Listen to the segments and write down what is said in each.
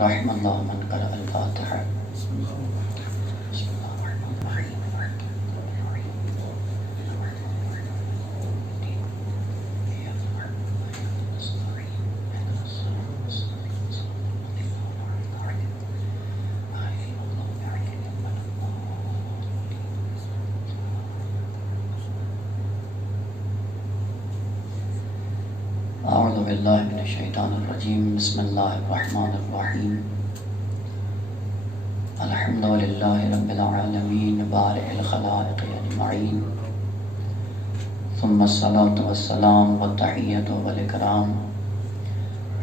رحم اللہ من قرأ الفاتحہ. بسم اللہ الرحمن الرحیم. اعوذ باللہ من الشیطان الرجیم. بسم اللہ الرحمن الرحیم. الحمد للہ رب العالمین بارئ الخلائق اجمعین، ثم الصلاة والسلام والتحیۃ والاکرام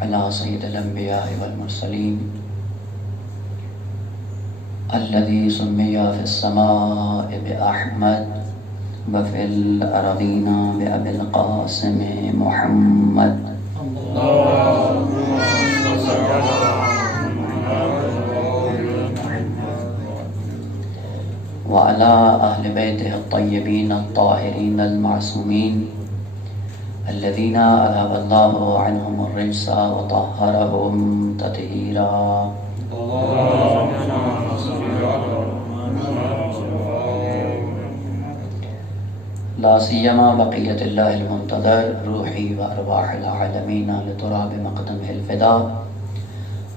علی سید الانبیاء والمرسلین الذی سمی فی السماء بأحمد وفی الارضین بأبی القاسم محمد. وعلى أهل بيته الطيبين الطاهرين المعصومين الذين أذهب الله عنهم الرجس وطهرهم تطهيرا. لا سيما بقية الله المنتظر روحي وأرواح العالمين لتراب مقدمه الفداء،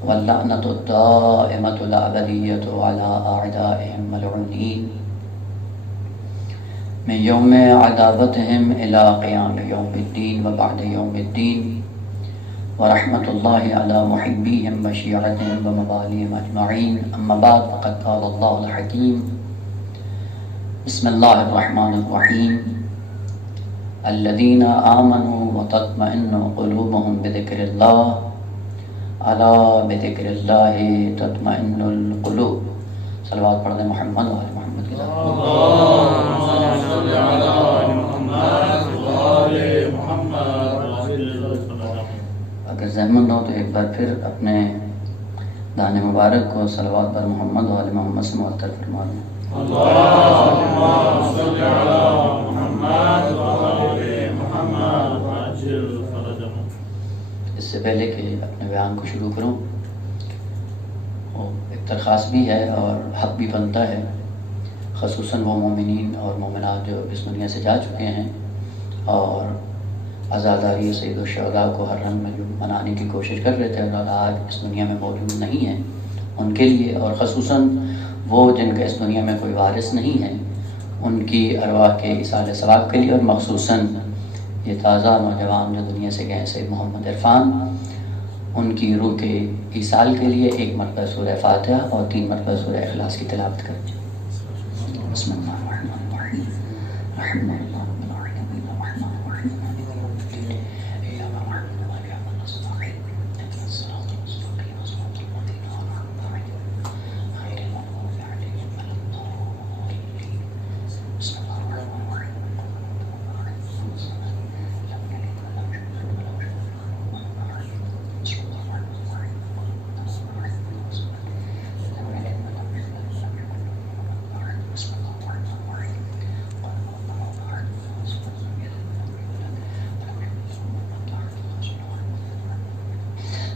واللعنة الدائمة الأبدية على أعدائهم ملعونين من يوم عداوتهم إلى قيام يوم الدين وبعد يوم الدين، ورحمة الله على محبيهم وشيعتهم ومواليهم أجمعين. أما بعد، فقد قال الله الحكيم: بسم الله الرحمن الرحيم. الذين آمنوا وتطمئن قلوبهم بذكر الله الا بذکر اللہ تطمئن القلوب. صلوات پڑھ دیں محمد و آل محمد کی ذات. اگر زحمت ہو تو ایک بار پھر اپنے دانے مبارک کو صلوات پر محمد و آل محمد سے معطر فرما دیں. اس سے پہلے کہ اپنے بیان کو شروع کروں، ایک درخواست بھی ہے اور حق بھی بنتا ہے، خصوصاً وہ مومنین اور مومنات جو اس دنیا سے جا چکے ہیں اور عزاداری سید الشہداء کو ہر رنگ میں جو منانے کی کوشش کر رہے تھے اور آج اس دنیا میں موجود نہیں ہیں، ان کے لیے، اور خصوصاً وہ جن کا اس دنیا میں کوئی وارث نہیں ہے، ان کی ارواح کے ایصال ثواب کے لیے، اور مخصوصاً یہ تازہ نوجوان جو دنیا سے گئے سید محمد عرفان، ان کی روح کے ایصال کے لیے ایک مرتبہ سورہ فاتحہ اور 3 مرتبہ سورہ اخلاص کی تلاوت کریں. بسم اللہ الرحمن الرحیم. الحمد للہ رب العالمین الرحمن الرحیم مالک یوم الدین ایاک نعبد و ایاک نستعین اهدنا الصراط المستقیم صراط الذین انعمت علیہم غیر المغضوب علیہم ولا الضالین. بسم اللہ الرحمن الرحیم.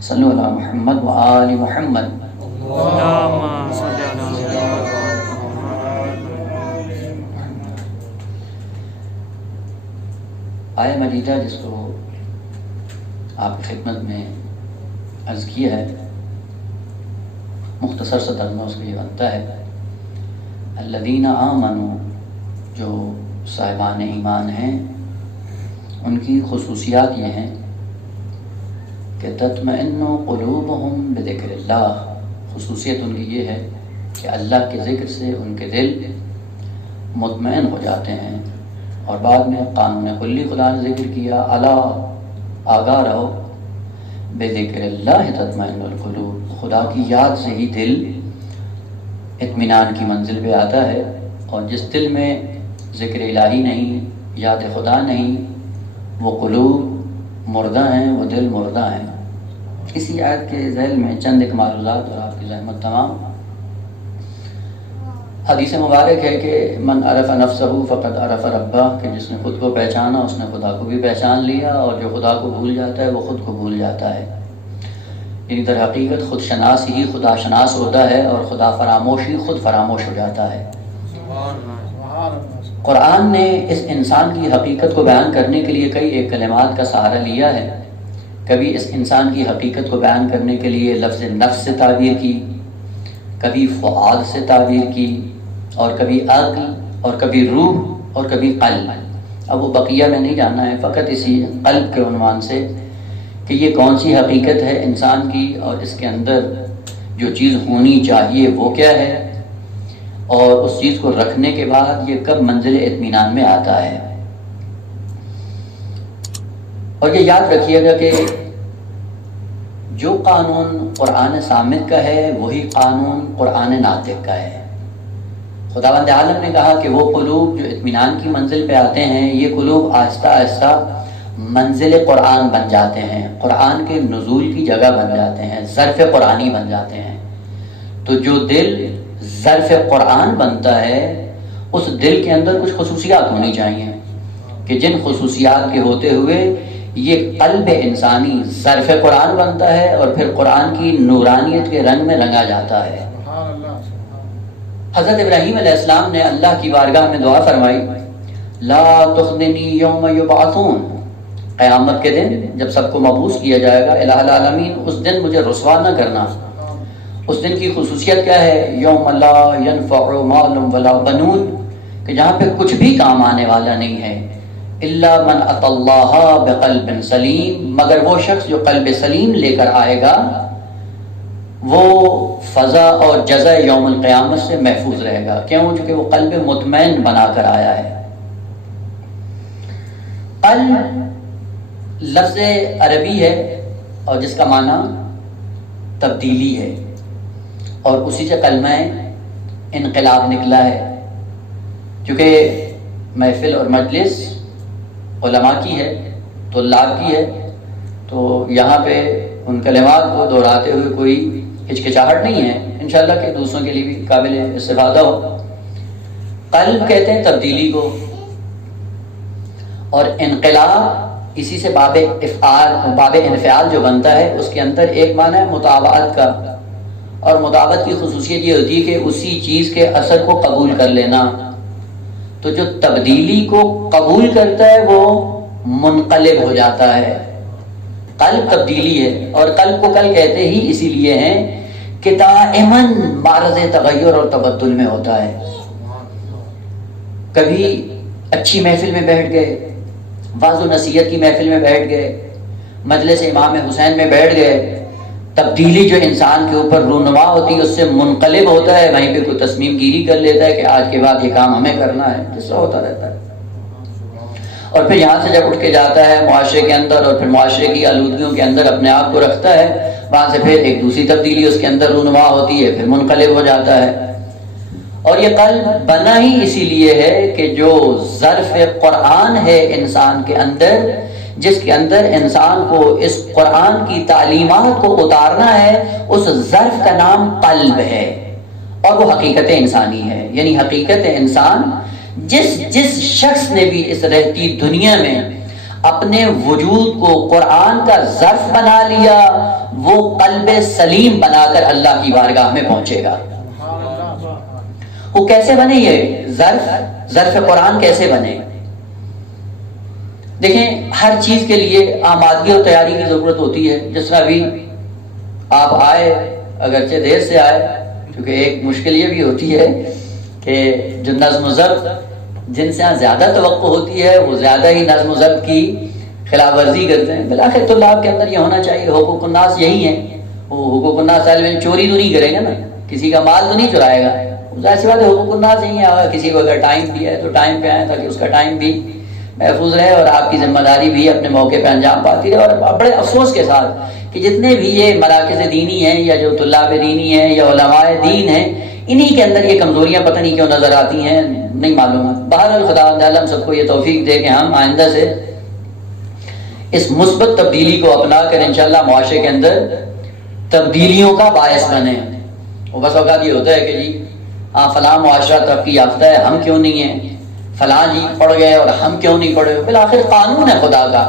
صلو علی محمد و آل محمد. اللهم صل على آیہ مجیدہ جس کو آپ کی خدمت میں عرض کیا ہے، مختصر سا ترجمہ اس کا یہ بنتا ہے: الذین آمنوا، جو صاحبان ایمان ہیں، ان کی خصوصیات یہ ہیں کہ تطمئن قلوبہم بذکر اللہ. خصوصیت ان کی یہ ہے کہ اللہ کے ذکر سے ان کے دل مطمئن ہو جاتے ہیں. اور بعد میں قانون کلی خدا نے ذکر کیا: الا، آگاہ رہو، بذکر اللہ تطمئن القلوب، خدا کی یاد سے ہی دل اطمینان کی منزل پہ آتا ہے. اور جس دل میں ذکر الہی نہیں، یاد خدا نہیں، وہ قلوب مردہ ہیں، وہ دل مردہ ہیں. اسی آیت کے ذیل میں چند ایک معروضات اور آپ کی زحمت تمام. حدیث مبارک ہے کہ من عرف نفسہ فقد عرف ربہ، کہ جس نے خود کو پہچانا اس نے خدا کو بھی پہچان لیا، اور جو خدا کو بھول جاتا ہے وہ خود کو بھول جاتا ہے. یعنی در حقیقت خود شناس ہی خدا شناس ہوتا ہے اور خدا فراموش ہی خود فراموش ہو جاتا ہے۔ قرآن نے اس انسان کی حقیقت کو بیان کرنے کے لیے کئی ایک کلمات کا سہارا لیا ہے۔ کبھی اس انسان کی حقیقت کو بیان کرنے کے لیے لفظ نفس سے تعبیر کی، کبھی فؤاد سے تعبیر کی، اور کبھی عقل، اور کبھی روح، اور کبھی قلب۔ اب وہ بقیہ میں نہیں جانا ہے، فقط اسی قلب کے عنوان سے کہ یہ کون سی حقیقت ہے انسان کی، اور اس کے اندر جو چیز ہونی چاہیے وہ کیا ہے، اور اس چیز کو رکھنے کے بعد یہ کب منزل اطمینان میں آتا ہے۔ اور یہ یاد رکھیے گا کہ جو قانون قرآن صامت کا ہے وہی قانون قرآن ناطق کا ہے۔ خداوند عالم نے کہا کہ وہ قلوب جو اطمینان کی منزل پہ آتے ہیں، یہ قلوب آہستہ آہستہ منزل قرآن بن جاتے ہیں، قرآن کے نزول کی جگہ بن جاتے ہیں، ظرف قرآنی بن جاتے ہیں۔ تو جو دل ظرف قرآن بنتا ہے، اس دل کے اندر کچھ خصوصیات ہونی چاہیے کہ جن خصوصیات کے ہوتے ہوئے یہ قلب انسانی ظرف قرآن بنتا ہے اور پھر قرآن کی نورانیت کے رنگ میں رنگا جاتا ہے۔ حضرت ابراہیم علیہ السلام نے اللہ کی بارگاہ میں دعا فرمائی، لا تخزنی یوم یبعثون، قیامت کے دن جب سب کو مبعوث کیا جائے گا، الہ العالمین اس دن مجھے رسوا نہ کرنا۔ اس دن کی خصوصیت کیا ہے؟ یوم لا ینفع مال ولا بنون، کہ جہاں پہ کچھ بھی کام آنے والا نہیں ہے، الا من اتى اللہ بقلب سلیم، مگر وہ شخص جو قلب سلیم لے کر آئے گا وہ فضا اور جزا یوم القیامت سے محفوظ رہے گا۔ کیوں؟ چونکہ وہ قلب مطمئن بنا کر آیا ہے۔ قلب لفظ عربی ہے اور جس کا معنی تبدیلی ہے، اور اسی سے کلمہ انقلاب نکلا ہے۔ چونکہ محفل اور مجلس علماء کی ہے، طلاب کی ہے، تو یہاں پہ ان کلمات کو دہراتے ہوئے کوئی ہچکچاہٹ نہیں ہے، انشاءاللہ کہ دوسروں کے لیے بھی قابل استفادہ ہو۔ قلب کہتے ہیں تبدیلی کو، اور انقلاب اسی سے باب انفعال جو بنتا ہے اس کے اندر ایک معنی ہے مطابعت کا، اور مطابعت کی خصوصیت یہ ہوتی ہے کہ اسی چیز کے اثر کو قبول کر لینا۔ تو جو تبدیلی کو قبول کرتا ہے وہ منقلب ہو جاتا ہے۔ قلب تبدیلی ہے، اور قلب کو کل کہتے ہی اسی لیے ہیں کہ دائماً معرض تغیر اور تبدل میں ہوتا ہے۔ کبھی اچھی محفل میں بیٹھ گئے، واعظ و نصیحت کی محفل میں بیٹھ گئے، مجلس امام حسین میں بیٹھ گئے، تبدیلی جو انسان کے اوپر رونما ہوتی ہے اس سے منقلب ہوتا ہے، وہیں پہ کوئی تصمیم گیری کر لیتا ہے کہ آج کے بعد یہ کام ہمیں کرنا ہے، جس طرح ہوتا رہتا ہے۔ اور پھر یہاں سے جب اٹھ کے جاتا ہے معاشرے کے اندر، اور پھر معاشرے کی آلودگیوں کے اندر اپنے آپ کو رکھتا ہے، وہاں سے پھر ایک دوسری تبدیلی اس کے اندر رونما ہوتی ہے، پھر منقلب ہو جاتا ہے۔ اور یہ قلب بنا ہی اسی لیے ہے کہ جو ظرف قرآن ہے انسان کے اندر، جس کے اندر انسان کو اس قرآن کی تعلیمات کو اتارنا ہے، اس ظرف کا نام قلب ہے، اور وہ حقیقت انسانی ہے۔ یعنی حقیقت انسان جس شخص نے بھی اس رہتی دنیا میں اپنے وجود کو قرآن کا ظرف بنا لیا، وہ قلب سلیم بنا کر اللہ کی بارگاہ میں پہنچے گا۔ وہ کیسے بنے؟ یہ ظرف قرآن کیسے بنے؟ دیکھیں، ہر چیز کے لیے آمادگی اور تیاری کی ضرورت ہوتی ہے۔ جس طرح بھی آپ آئے، اگرچہ دیر سے آئے، کیونکہ ایک مشکل یہ بھی ہوتی ہے کہ جو نظم و ضبط جن سے زیادہ توقع ہوتی ہے وہ زیادہ ہی نظم و ضبط کی خلاف ورزی کرتے ہیں۔ بالآخر طلاب کے اندر یہ ہونا چاہیے، حقوق الناس یہی ہیں۔ وہ حقوق الناس چوری تو نہیں کرے گا نا، کسی کا مال تو نہیں چرائے گا، ظاہر سی بات ہے حقوق الناس یہی ہے۔ کسی کو اگر ٹائم دیا ہے تو ٹائم پہ آئے تاکہ اس کا ٹائم بھی محفوظ رہے اور آپ کی ذمہ داری بھی اپنے موقع پہ انجام پاتی رہے۔ اور بڑے افسوس کے ساتھ کہ جتنے بھی یہ مراکز دینی ہیں یا جو طلاب دینی ہیں یا علماء دین ہیں، انہی کے اندر یہ کمزوریاں پتہ نہیں کیوں نظر آتی ہیں، نہیں معلوم۔ بہرحال خدا عالم سب کو یہ توفیق دے کہ ہم آئندہ سے اس مثبت تبدیلی کو اپنا کر انشاءاللہ معاشرے کے اندر تبدیلیوں کا باعث بنے۔ وہ بس اوقات یہ ہوتا ہے کہ جی فلاں معاشرہ ترقی یافتہ ہے، ہم کیوں نہیں ہیں، فلاں جی پڑھ گئے اور ہم کیوں نہیں پڑھے۔ بالآخر قانون ہے خدا کا،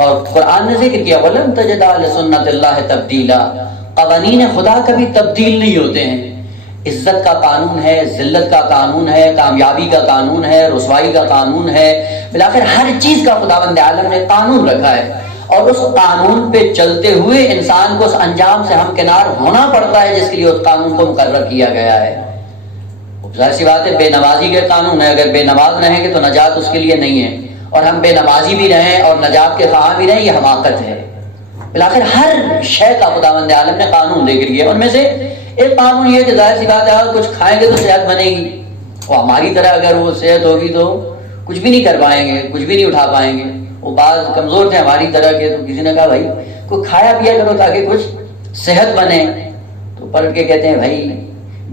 اور قرآن نے ذکر کیا وَلَن تَجِدَ لِسُنَّتِ اللَّهِ تَبْدِيلًا، قوانین خدا کبھی تبدیل نہیں ہوتے ہیں۔ عزت کا قانون ہے، ذلت کا قانون ہے، کامیابی کا قانون ہے، رسوائی کا قانون ہے، بالآخر ہر چیز کا خداوند عالم نے قانون رکھا ہے، اور اس قانون پہ چلتے ہوئے انسان کو اس انجام سے ہمکنار ہونا پڑتا ہے جس کے لیے اس قانون کو مقرر کیا گیا ہے۔ ظاہر سی بات ہے بے نمازی کے قانون ہے، اگر بے نماز رہیں گے تو نجات اس کے لیے نہیں ہے، اور ہم بے نمازی بھی رہیں اور نجات کے خواہاں بھی رہیں، یہ حماقت ہے۔ بالآخر ہر شے کا خداوند عالم نے قانون دے کر ان میں سے ایک قانون یہ کہ ظاہر سی بات ہے اگر کچھ کھائیں گے تو صحت بنے گی، اور ہماری طرح اگر وہ صحت ہوگی تو کچھ بھی نہیں کر پائیں گے، کچھ بھی نہیں اٹھا پائیں گے۔ وہ بعض کمزور تھے ہماری طرح کے، تو کسی نے کہا بھائی کوئی کھایا پیا کرو تاکہ کچھ صحت بنے، تو پلٹ کے کہتے ہیں بھائی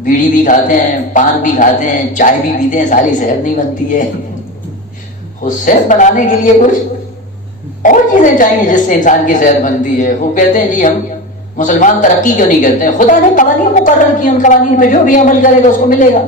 بیڑی بھی کھاتے ہیں، پان بھی کھاتے ہیں، چائے بھی پیتے ہیں، ساری صحت نہیں بنتی ہے۔ خود صحت بنانے کے لیے کچھ اور چیزیں چاہیے جس سے انسان کی صحت بنتی ہے۔ وہ کہتے ہیں جی ہم مسلمان ترقی کیوں نہیں کرتے ہیں؟ خدا نے قوانین مقرر کیے، ان قوانین پہ جو بھی عمل کرے گا اس کو ملے گا۔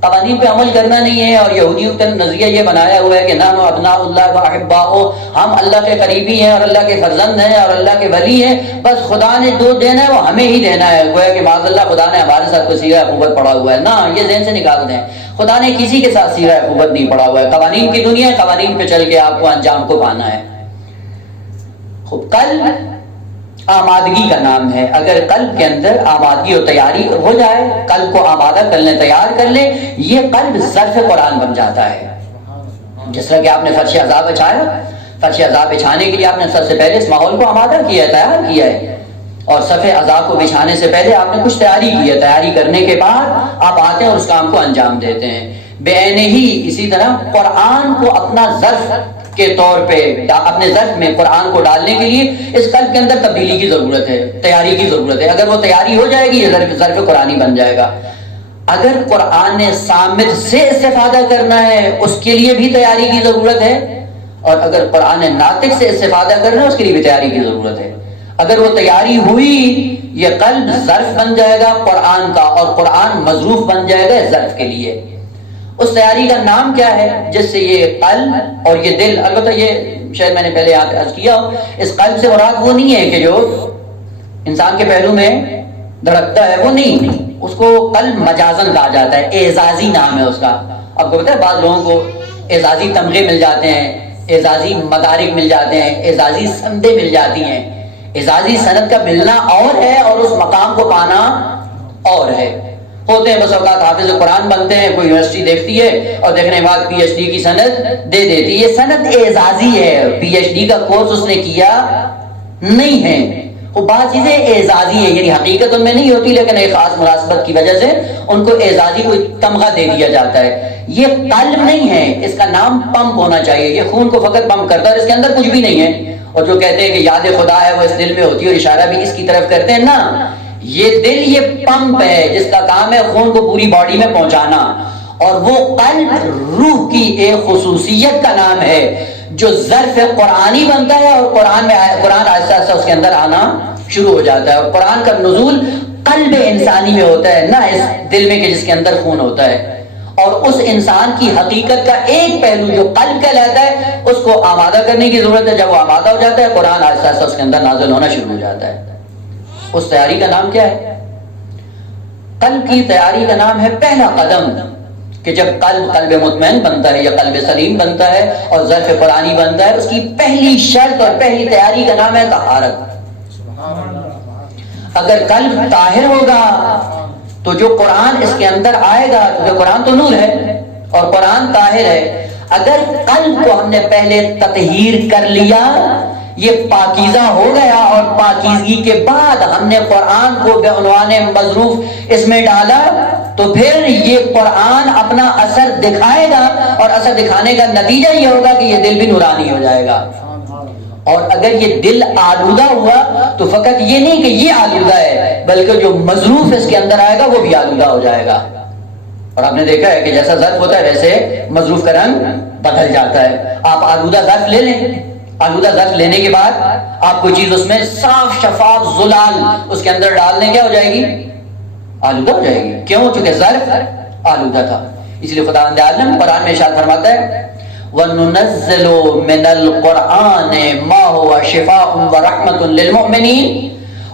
قوانین پہ عمل کرنا نہیں ہے، اور یہودیوں کا نظریہ یہ بنایا ہوا ہے کہ نحن ابناء اللہ و احباؤہ، ہم اللہ کے قریبی ہیں اور اللہ کے فرزند ہیں اور اللہ کے ولی ہیں، بس خدا نے جو دینا ہے وہ ہمیں ہی دینا ہے۔ گویا کہ معاذ اللہ خدا نے ہمارے ساتھ کوئی سیرہ اخوت پڑا ہوا ہے، نہ، یہ ذہن سے نکال دیں، خدا نے کسی کے ساتھ سیرہ اخوت نہیں پڑا ہوا ہے۔ قوانین کی دنیا ہے، قوانین پہ چل کے آپ کو انجام کو پانا ہے۔ خوب، قلب آمادگی کا نام ہے۔ اگر قلب کے اندر آمادگی اور تیاری ہو جائے، قلب کو آمادہ کر لیں، تیار کر لیں، یہ قلب ظرف قرآن بن جاتا ہے۔ جس طرح کہ آپ نے فرش عذاب بچھایا، فرش عذاب بچھانے کے لیے آپ نے سب سے پہلے اس ماحول کو آمادہ کیا ہے، تیار کیا ہے، اور صف عذاب کو بچھانے سے پہلے آپ نے کچھ تیاری کی ہے۔ تیاری کرنے کے بعد آپ آتے ہیں اور اس کام کو انجام دیتے ہیں۔ بعینہ ہی اسی طرح قرآن کو اپنا ظرف کے طور پہ، اپنے ظرف میں قرآن کو ڈالنے کے لیے اس قلب کے اندر تبدیلی کی ضرورت ہے، تیاری کی ضرورت ہے۔ اگر وہ تیاری ہو جائے گی یہ ظرف قرآنی بن جائے گا۔ اگر قرآن صامت سے استفادہ کرنا ہے اس کے لیے بھی تیاری کی ضرورت ہے، اور اگر قرآن ناطق سے استفادہ کرنا ہے اس کے لیے بھی تیاری کی ضرورت ہے۔ اگر وہ تیاری ہوئی یہ قلب ظرف بن جائے گا قرآن کا، اور قرآن مظروف بن جائے گا ظرف کے لیے۔ اس تیاری کا نام کیا ہے جس سے یہ قلب اور یہ دل، البتہ یہ شاید میں نے پہلے یہاں پہ عرض کیا ہو، اس قلب سے مراد وہ نہیں ہے کہ جو انسان کے پہلو میں دھڑکتا ہے، وہ نہیں، اس کو قلب مجازن کہا جاتا ہے، اعزازی نام ہے اس کا۔ آپ کو پتہ ہے بعض لوگوں کو اعزازی تمغے مل جاتے ہیں، اعزازی مدارک مل جاتے ہیں، اعزازی سندیں مل جاتی ہیں۔ اعزازی سند کا ملنا اور ہے اور اس مقام کو پانا اور ہے۔ ہوتے ہیں بس اوقات حافظ قرآن بنتے ہیں، کوئی یونیورسٹی دیکھتی ہے اور دیکھنے کے بعد پی ایچ ڈی کی سند دے دیتی ہے۔ یہ سند اعزازی ہے، پی ایچ ڈی کا کورس اس نے کیا نہیں ہے۔ وہ بعض چیزیں اعزازی ہیں، یعنی حقیقت ان میں نہیں ہوتی لیکن ایک خاص مناسبت کی وجہ سے ان کو اعزازی کوئی تمغہ دے دیا جاتا ہے۔ یہ قلب نہیں ہے، اس کا نام پمپ ہونا چاہیے، یہ خون کو فقط پمپ کرتا ہے، اس کے اندر کچھ بھی نہیں ہے۔ اور جو کہتے ہیں کہ یاد خدا ہے وہ اس دل میں ہوتی ہے اور اشارہ بھی اس کی طرف کرتے ہیں، نہ، یہ دل یہ پمپ ہے جس کا کام ہے خون کو پوری باڈی میں پہنچانا، اور وہ قلب روح کی ایک خصوصیت کا نام ہے جو ظرف قرآنی بنتا ہے، اور قرآن آہستہ آہستہ اس کے اندر آنا شروع ہو جاتا ہے۔ اور قرآن کا نزول قلب انسانی میں ہوتا ہے، نہ اس دل میں کہ جس کے اندر خون ہوتا ہے۔ اور اس انسان کی حقیقت کا ایک پہلو جو قلب کہلاتا ہے اس کو آمادہ کرنے کی ضرورت ہے۔ جب وہ آمادہ ہو جاتا ہے قرآن آہستہ آہستہ اس کے اندر نازل ہونا شروع ہو جاتا ہے۔ اس تیاری کا نام کیا ہے؟ قلب کی تیاری کا نام ہے پہلا قدم، کہ جب قلب مطمئن بنتا ہے یا قلب سلیم بنتا ہے اور ظرف قرآنی بنتا ہے، اس کی پہلی شرط اور پہلی تیاری کا نام ہے طہارت۔ اگر قلب طاہر ہوگا تو جو قرآن اس کے اندر آئے گا، کیونکہ قرآن تو نور ہے اور قرآن طاہر ہے، اگر قلب کو ہم نے پہلے تطہیر کر لیا، یہ پاکیزہ ہو گیا، اور پاکیزگی کے بعد ہم نے قرآن کو بعنوان مظروف اس میں ڈالا، تو پھر یہ قرآن اپنا اثر دکھائے گا، اور اثر دکھانے کا نتیجہ یہ ہوگا کہ یہ دل بھی نورانی ہو جائے گا۔ اور اگر یہ دل آلودہ ہوا تو فقط یہ نہیں کہ یہ آلودہ ہے، بلکہ جو مظروف اس کے اندر آئے گا وہ بھی آلودہ ہو جائے گا۔ اور آپ نے دیکھا ہے کہ جیسا ظرف ہوتا ہے ویسے مظروف کا رنگ بدل جاتا ہے۔ آپ آلودہ ظرف لے لیں، آلودہ ظرف لینے کے بعد آپ کوئی چیز اس میں صاف شفاف زلال اس کے اندر ڈال دیں، کیا ہو جائے گی؟ آلودہ ہو جائے گی۔ کیوں؟ چونکہ ظرف آلودہ تھا۔ اس لیے خداوند عالم قرآن میں ارشاد فرماتا ہے وَنُنَزِّلُ مِنَ الْقُرْآنِ مَا هُوَ شِفَاءٌ وَرَحْمَةٌ لِّلْمُؤْمِنِينَ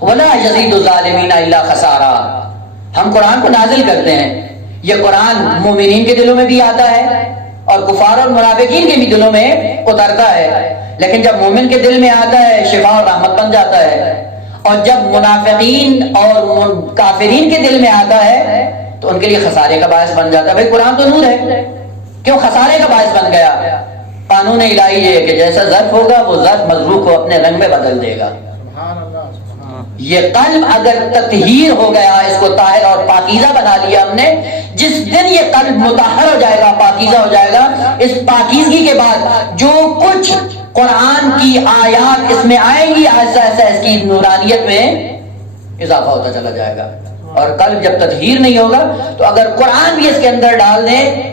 وَلَا يَزِيدُ الظَّالِمِينَ إِلَّا خَسَارًا. ہم قرآن کو نازل کرتے ہیں، یہ قرآن مومنین کے دلوں میں بھی آتا ہے اور کفار اور منافقین کے بھی دلوں میں اترتا ہے، لیکن جب مومن کے دل میں آتا ہے شفا اور رحمت بن جاتا ہے، اور جب منافقین اور کافرین کے دل میں آتا ہے تو ان کے لیے خسارے کا باعث بن جاتا ہے. بھائی قرآن تو نور ہے، کیوں خسارے کا باعث بن گیا؟ قانون الہی یہ ہے کہ جیسا ظرف ہوگا وہ ظرف مظروف کو اپنے رنگ میں بدل دے گا. یہ قلب اگر تطہیر ہو گیا، اس کو طاہر اور پاکیزہ بنا لیا ہم نے، جس دن یہ قلب مطہر ہو جائے گا، پاکیزہ ہو جائے گا، اس پاکیزگی کے بعد جو کچھ قرآن کی آیات اس میں آئیں گی ایسا ایسا اس کی نورانیت میں اضافہ ہوتا چلا جائے گا. اور قلب جب تطہیر نہیں ہوگا تو اگر قرآن بھی اس کے اندر ڈال دیں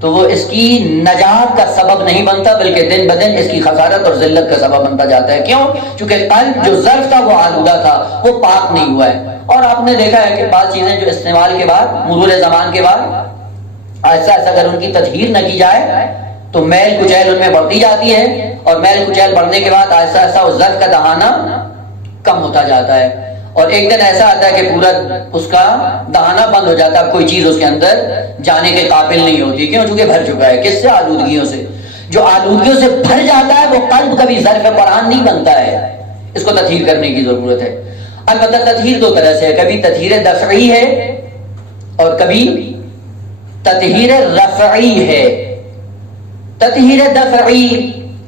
تو وہ اس کی نجات کا سبب نہیں بنتا، بلکہ دن بدن اس کی خسارت اور ذلت کا سبب بنتا جاتا ہے. کیوں؟ چونکہ قلب جو ظرف تھا وہ آلودہ تھا، وہ پاک نہیں ہوا ہے. اور آپ نے دیکھا ہے کہ بعض چیزیں جو استعمال کے بعد، مرور زمان کے بعد ایسا ایسا اگر ان کی تطہیر نہ کی جائے تو میل کچیل ان میں بڑھتی جاتی ہے، اور میل کچیل بڑھنے کے بعد ایسا ایسا اس ظرف کا دہانہ کم ہوتا جاتا ہے، اور ایک دن ایسا آتا ہے کہ پورا اس کا دہانہ بند ہو جاتا ہے، کوئی چیز اس کے اندر جانے کے قابل نہیں ہوتی. کیوں؟ چونکہ بھر چکا ہے. کس سے؟ آلودگیوں سے. جو آلودگیوں سے بھر جاتا ہے وہ قلب کبھی ظرف قرآن نہیں بنتا ہے. اس کو تطہیر کرنے کی ضرورت ہے. البتہ تطہیر دو طرح سے ہے، کبھی تطہیر دفعی ہے اور کبھی تطہیر رفعی ہے. تطہیر دفعی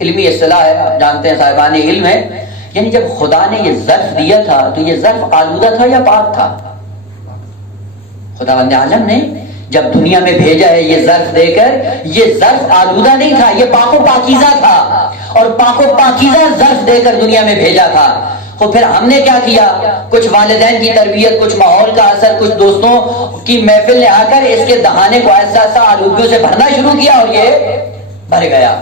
علمی اصطلاح ہے، جانتے ہیں صاحبان علم ہے، یعنی جب خدا نے یہ ظرف دیا تھا تو یہ ظرف آلودہ تھا یا پاک تھا؟ خداوند عالم نے جب دنیا میں بھیجا ہے یہ ظرف دے کر، یہ ظرف آلودہ نہیں تھا، یہ پاک و پاکیزہ تھا، اور پاک و پاکیزہ ظرف دے کر دنیا میں بھیجا تھا. تو پھر ہم نے کیا کیا؟ کچھ والدین کی تربیت، کچھ ماحول کا اثر، کچھ دوستوں کی محفل نے آ کر اس کے دہانے کو ایسا ایسا آلودگیوں سے بھرنا شروع کیا اور یہ بھر گیا.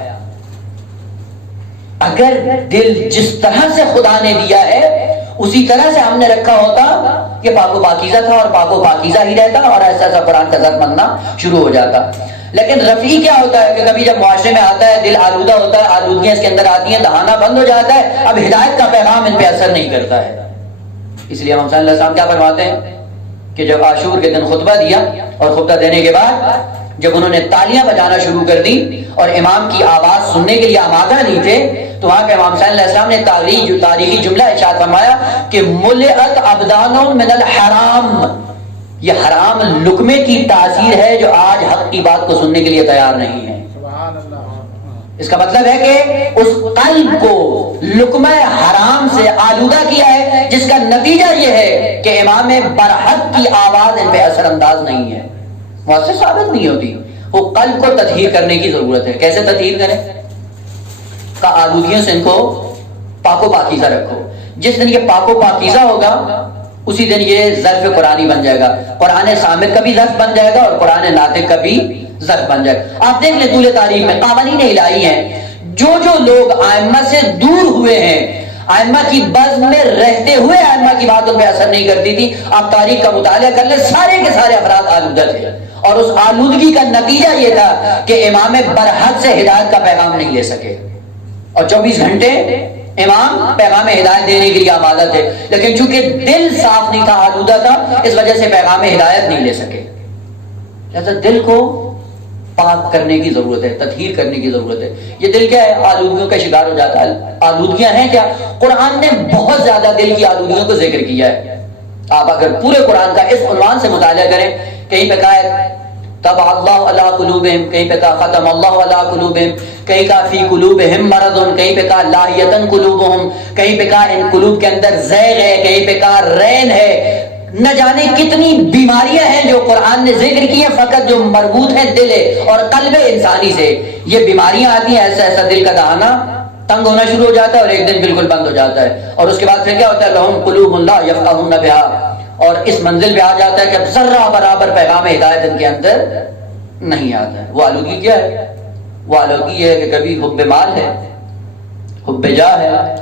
اگر دل جس طرح سے خدا نے دیا ہے اسی طرح سے ہم نے رکھا ہوتا کہ پاک و پاکیزہ تھا اور پاک و پاکیزہ ہی رہتا اور ایسا ایسا قرآن کا ظرف بننا شروع ہو جاتا. لیکن رفیع کیا ہوتا ہے کہ کبھی جب معاشرے میں آتا ہے دل آلودہ ہوتا ہے، آلودگیاں اس کے اندر آتی ہیں، دہانہ بند ہو جاتا ہے، اب ہدایت کا پیغام ان پہ اثر نہیں کرتا ہے. اس لیے ہم صلی اللہ علیہ وسلم کیا فرماتے ہیں کہ جب عاشور کے دن خطبہ دیا اور خطبہ دینے کے بعد جب انہوں نے تالیاں بجانا شروع کر دی اور امام کی آواز سننے کے لیے آمادہ نہیں تھے تو وہاں پہ امام صلی اللہ علیہ وسلم نے تاریخی جملہ ارشاد فرمایا کہ ملئت ابدان من الحرام، یہ حرام لقمے کی تاثیر ہے جو آج حق کی بات کو سننے کے لیے تیار نہیں ہے. اس کا مطلب ہے کہ اس قلب کو لقمہ حرام سے آلودہ کیا ہے، جس کا نتیجہ یہ ہے کہ امام برحق کی آواز ان پہ اثر انداز نہیں ہے، مؤثر ثابت نہیں ہوتی. وہ قلب کو تطہیر کرنے کی ضرورت ہے. کیسے تطہیر کریں؟ کا آلودگیوں سے ان کو پاک و پاکیزہ رکھو. جس دن یہ پاک و پاکیزہ ہوگا اسی دن یہ ظرف قرآنی بن جائے گا. قرآن صامت کا بھی ظرف بن جائے گا اور قرآن ناطق کا بھی ظرف بن جائے گا. آپ دیکھ لیں طول تاریخ میں قوانین الہی ہیں، جو لوگ ائمہ سے دور ہوئے ہیں، ائمہ کی بزم میں رہتے ہوئے ائمہ کی بات ان پہ اثر نہیں کرتی تھی. آپ تاریخ کا مطالعہ کر لیں، سارے کے سارے افراد آلودہ تھے، اور اس آلودگی کا نتیجہ یہ تھا کہ امام برحق سے ہدایت کا پیغام نہیں لے سکے، اور 24 گھنٹے امام پیغام ہدایت دینے کے لیے آمادہ تھے، لیکن چونکہ دل صاف نہیں تھا، آلودہ تھا، اس وجہ سے پیغام ہدایت نہیں لے سکے. لہذا دل کو پاک کرنے کی ضرورت ہے، تطہیر کرنے کی ضرورت ہے. یہ دل کیا ہے؟ آلودگیوں کا شکار ہو جاتا ہے. آلودگیاں ہیں کیا؟ قرآن نے بہت زیادہ دل کی آلودگیوں کو ذکر کیا ہے. آپ اگر پورے قرآن کا اس عنوان سے مطالعہ کریں، کہیں پہ کہا ہے طبع اللہ علی قلوبہم، کہیں پہ کہا ختم اللہ علی قلوبہم، کہیں کہا فی قلوبہم مرض، کہیں پہ کہا لاہیتن قلوبہم، کہیں پہ کہا ان قلوب کے اندر زیغ ہے، کہیں پہ کہا رین ہے. نہ جانے کتنی بیماریاں ہیں جو قرآن نے ذکر کی ہیں، فقط جو مربوط ہیں دل اور قلب انسانی سے. یہ بیماریاں آتی ہیں، ایسا ایسا دل کا دہانہ تنگ ہونا شروع ہو جاتا ہے اور ایک دن بالکل بند ہو جاتا ہے. اور اس کے بعد پھر کیا ہوتا ہے؟ لہم قلوب لا یفقہون بہا، اور اس منزل پہ آ جاتا ہے کہ اب ذرہ برابر پیغام ہدایت ان کے اندر نہیں آتا ہے. وہ آلودگی کیا ہے؟ وہ آلودگی یہ ہے کہ کبھی حب مال ہے، حب جاہ ہے،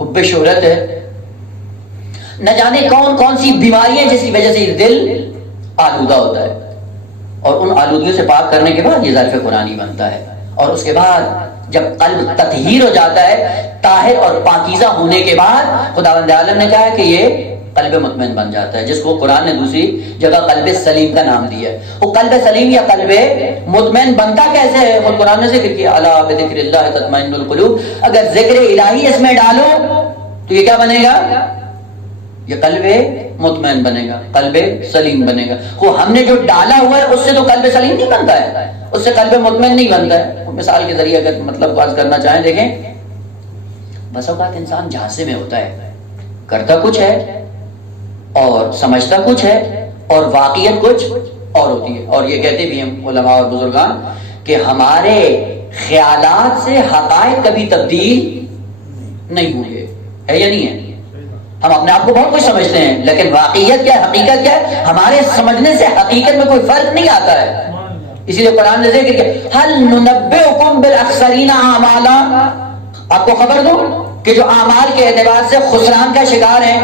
حب شہرت ہے، نہ جانے کون کون سی بیماریاں جس کی وجہ سے یہ دل آلودہ ہوتا ہے. اور ان آلودگیوں سے پاک کرنے کے بعد یہ ظرف قرآنی بنتا ہے. اور اس کے بعد جب قلب تطہیر ہو جاتا ہے، طاہر اور پاکیزہ ہونے کے بعد خداوند عالم نے کہا کہ یہ قلب مطمئن بن جاتا ہے، جس کو قرآن نے دوسری جگہ قلب سلیم کا نام دیا ہے۔ وہ قلب سلیم یا قلب مطمئن بنتا کیسے ہے؟ خود قرآن نے ذکر کیا، الا بذکر اللہ تطمئن القلوب۔ اگر ذکر الہی اس میں ڈالو تو یہ کیا بنے گا؟ یہ قلب مطمئن بنے گا، قلب سلیم بنے گا۔ وہ ہم نے جو ڈالا ہوا ہے اس سے تو قلب سلیم نہیں بنتا ہے، اس سے قلب مطمئن نہیں بنتا ہے۔ مثال کے ذریعے اگر مطلب بات کرنا چاہیں، دیکھیں بس اوقات انسان جھانسے میں ہوتا ہے، کرتا کچھ ہے اور سمجھتا کچھ ہے اور واقعیت کچھ اور ہوتی ہے۔ اور یہ کہتے بھی ہیں علماء اور بزرگان کہ ہمارے خیالات سے حقائق کبھی تبدیل نہیں ہوئے، ہے یا نہیں ہے؟ ہم اپنے آپ کو بہت کچھ سمجھتے ہیں، لیکن واقعیت کیا ہے، حقیقت کیا ہے، ہمارے سمجھنے سے حقیقت میں کوئی فرق نہیں آتا ہے۔ اسی لیے قرآن نے ذکر کیا، هل ننبئکم بالاخسرین اعمالا، آپ کو خبر دوں کہ جو اعمال کے اعتبار سے خسران کا شکار ہیں،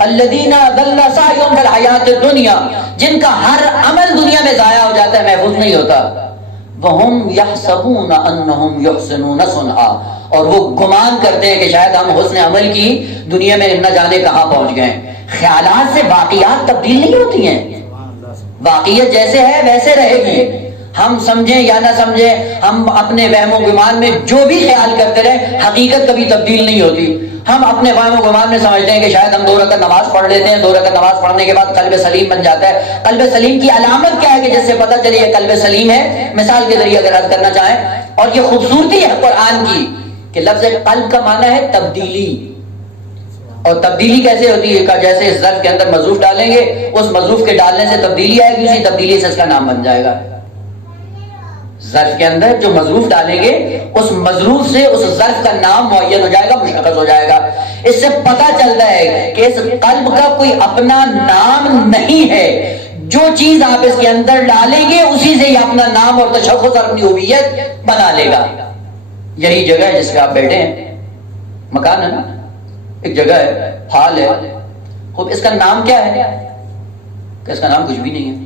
الذین ضل سعیہم فی الحیاۃ الدنیا، جن کا ہر عمل دنیا میں ضائع ہو جاتا ہے، محفوظ نہیں ہوتا، وہم یحسبون انہم یحسنون صنعا، اور وہ گمان کرتے ہیں کہ شاید ہم حسن عمل کی دنیا میں نہ جانے کہاں پہنچ گئے۔ خیالات سے واقعات تبدیل نہیں ہوتی ہیں، واقعیت جیسے ہے ویسے رہے گی، ہم سمجھیں یا نہ سمجھیں، ہم اپنے وہم و گمان میں جو بھی خیال کرتے رہے، حقیقت کبھی تبدیل نہیں ہوتی۔ ہم اپنے وہم و گمان میں سمجھتے ہیں کہ شاید ہم 2 رکعت نماز پڑھ لیتے ہیں، 2 رکعت نماز پڑھنے کے بعد قلب سلیم بن جاتا ہے۔ قلب سلیم کی علامت کیا ہے کہ جس سے پتہ چلے یہ قلب سلیم ہے؟ مثال کے ذریعے اگر عرض کرنا چاہیں، اور یہ خوبصورتی ہے قرآن کی کہ لفظ قلب کا معنی ہے تبدیلی، اور تبدیلی کیسے ہوتی ہے؟ جیسے اس ظرف کے اندر مظروف ڈالیں گے، اس مظروف کے ڈالنے سے تبدیلی آئے گی، اسی تبدیلی سے اس کا نام بن جائے گا۔ ظرف کے اندر جو مظروف ڈالیں گے، اس مظروف سے اس ظرف کا نام معین ہو جائے گا، مشخص ہو جائے گا۔ اس سے پتہ چلتا ہے کہ اس قلب کا کوئی اپنا نام نہیں ہے، جو چیز آپ اس کے اندر ڈالیں گے اسی سے یہ اپنا نام اور تشخص اور اپنی ہویت بنا لے گا۔ یہی جگہ ہے جس پہ آپ بیٹھے ہیں، مکان ہے نا، ایک جگہ ہے، ہال ہے، خوب اس کا نام کیا ہے؟ کہ اس کا نام کچھ بھی نہیں ہے،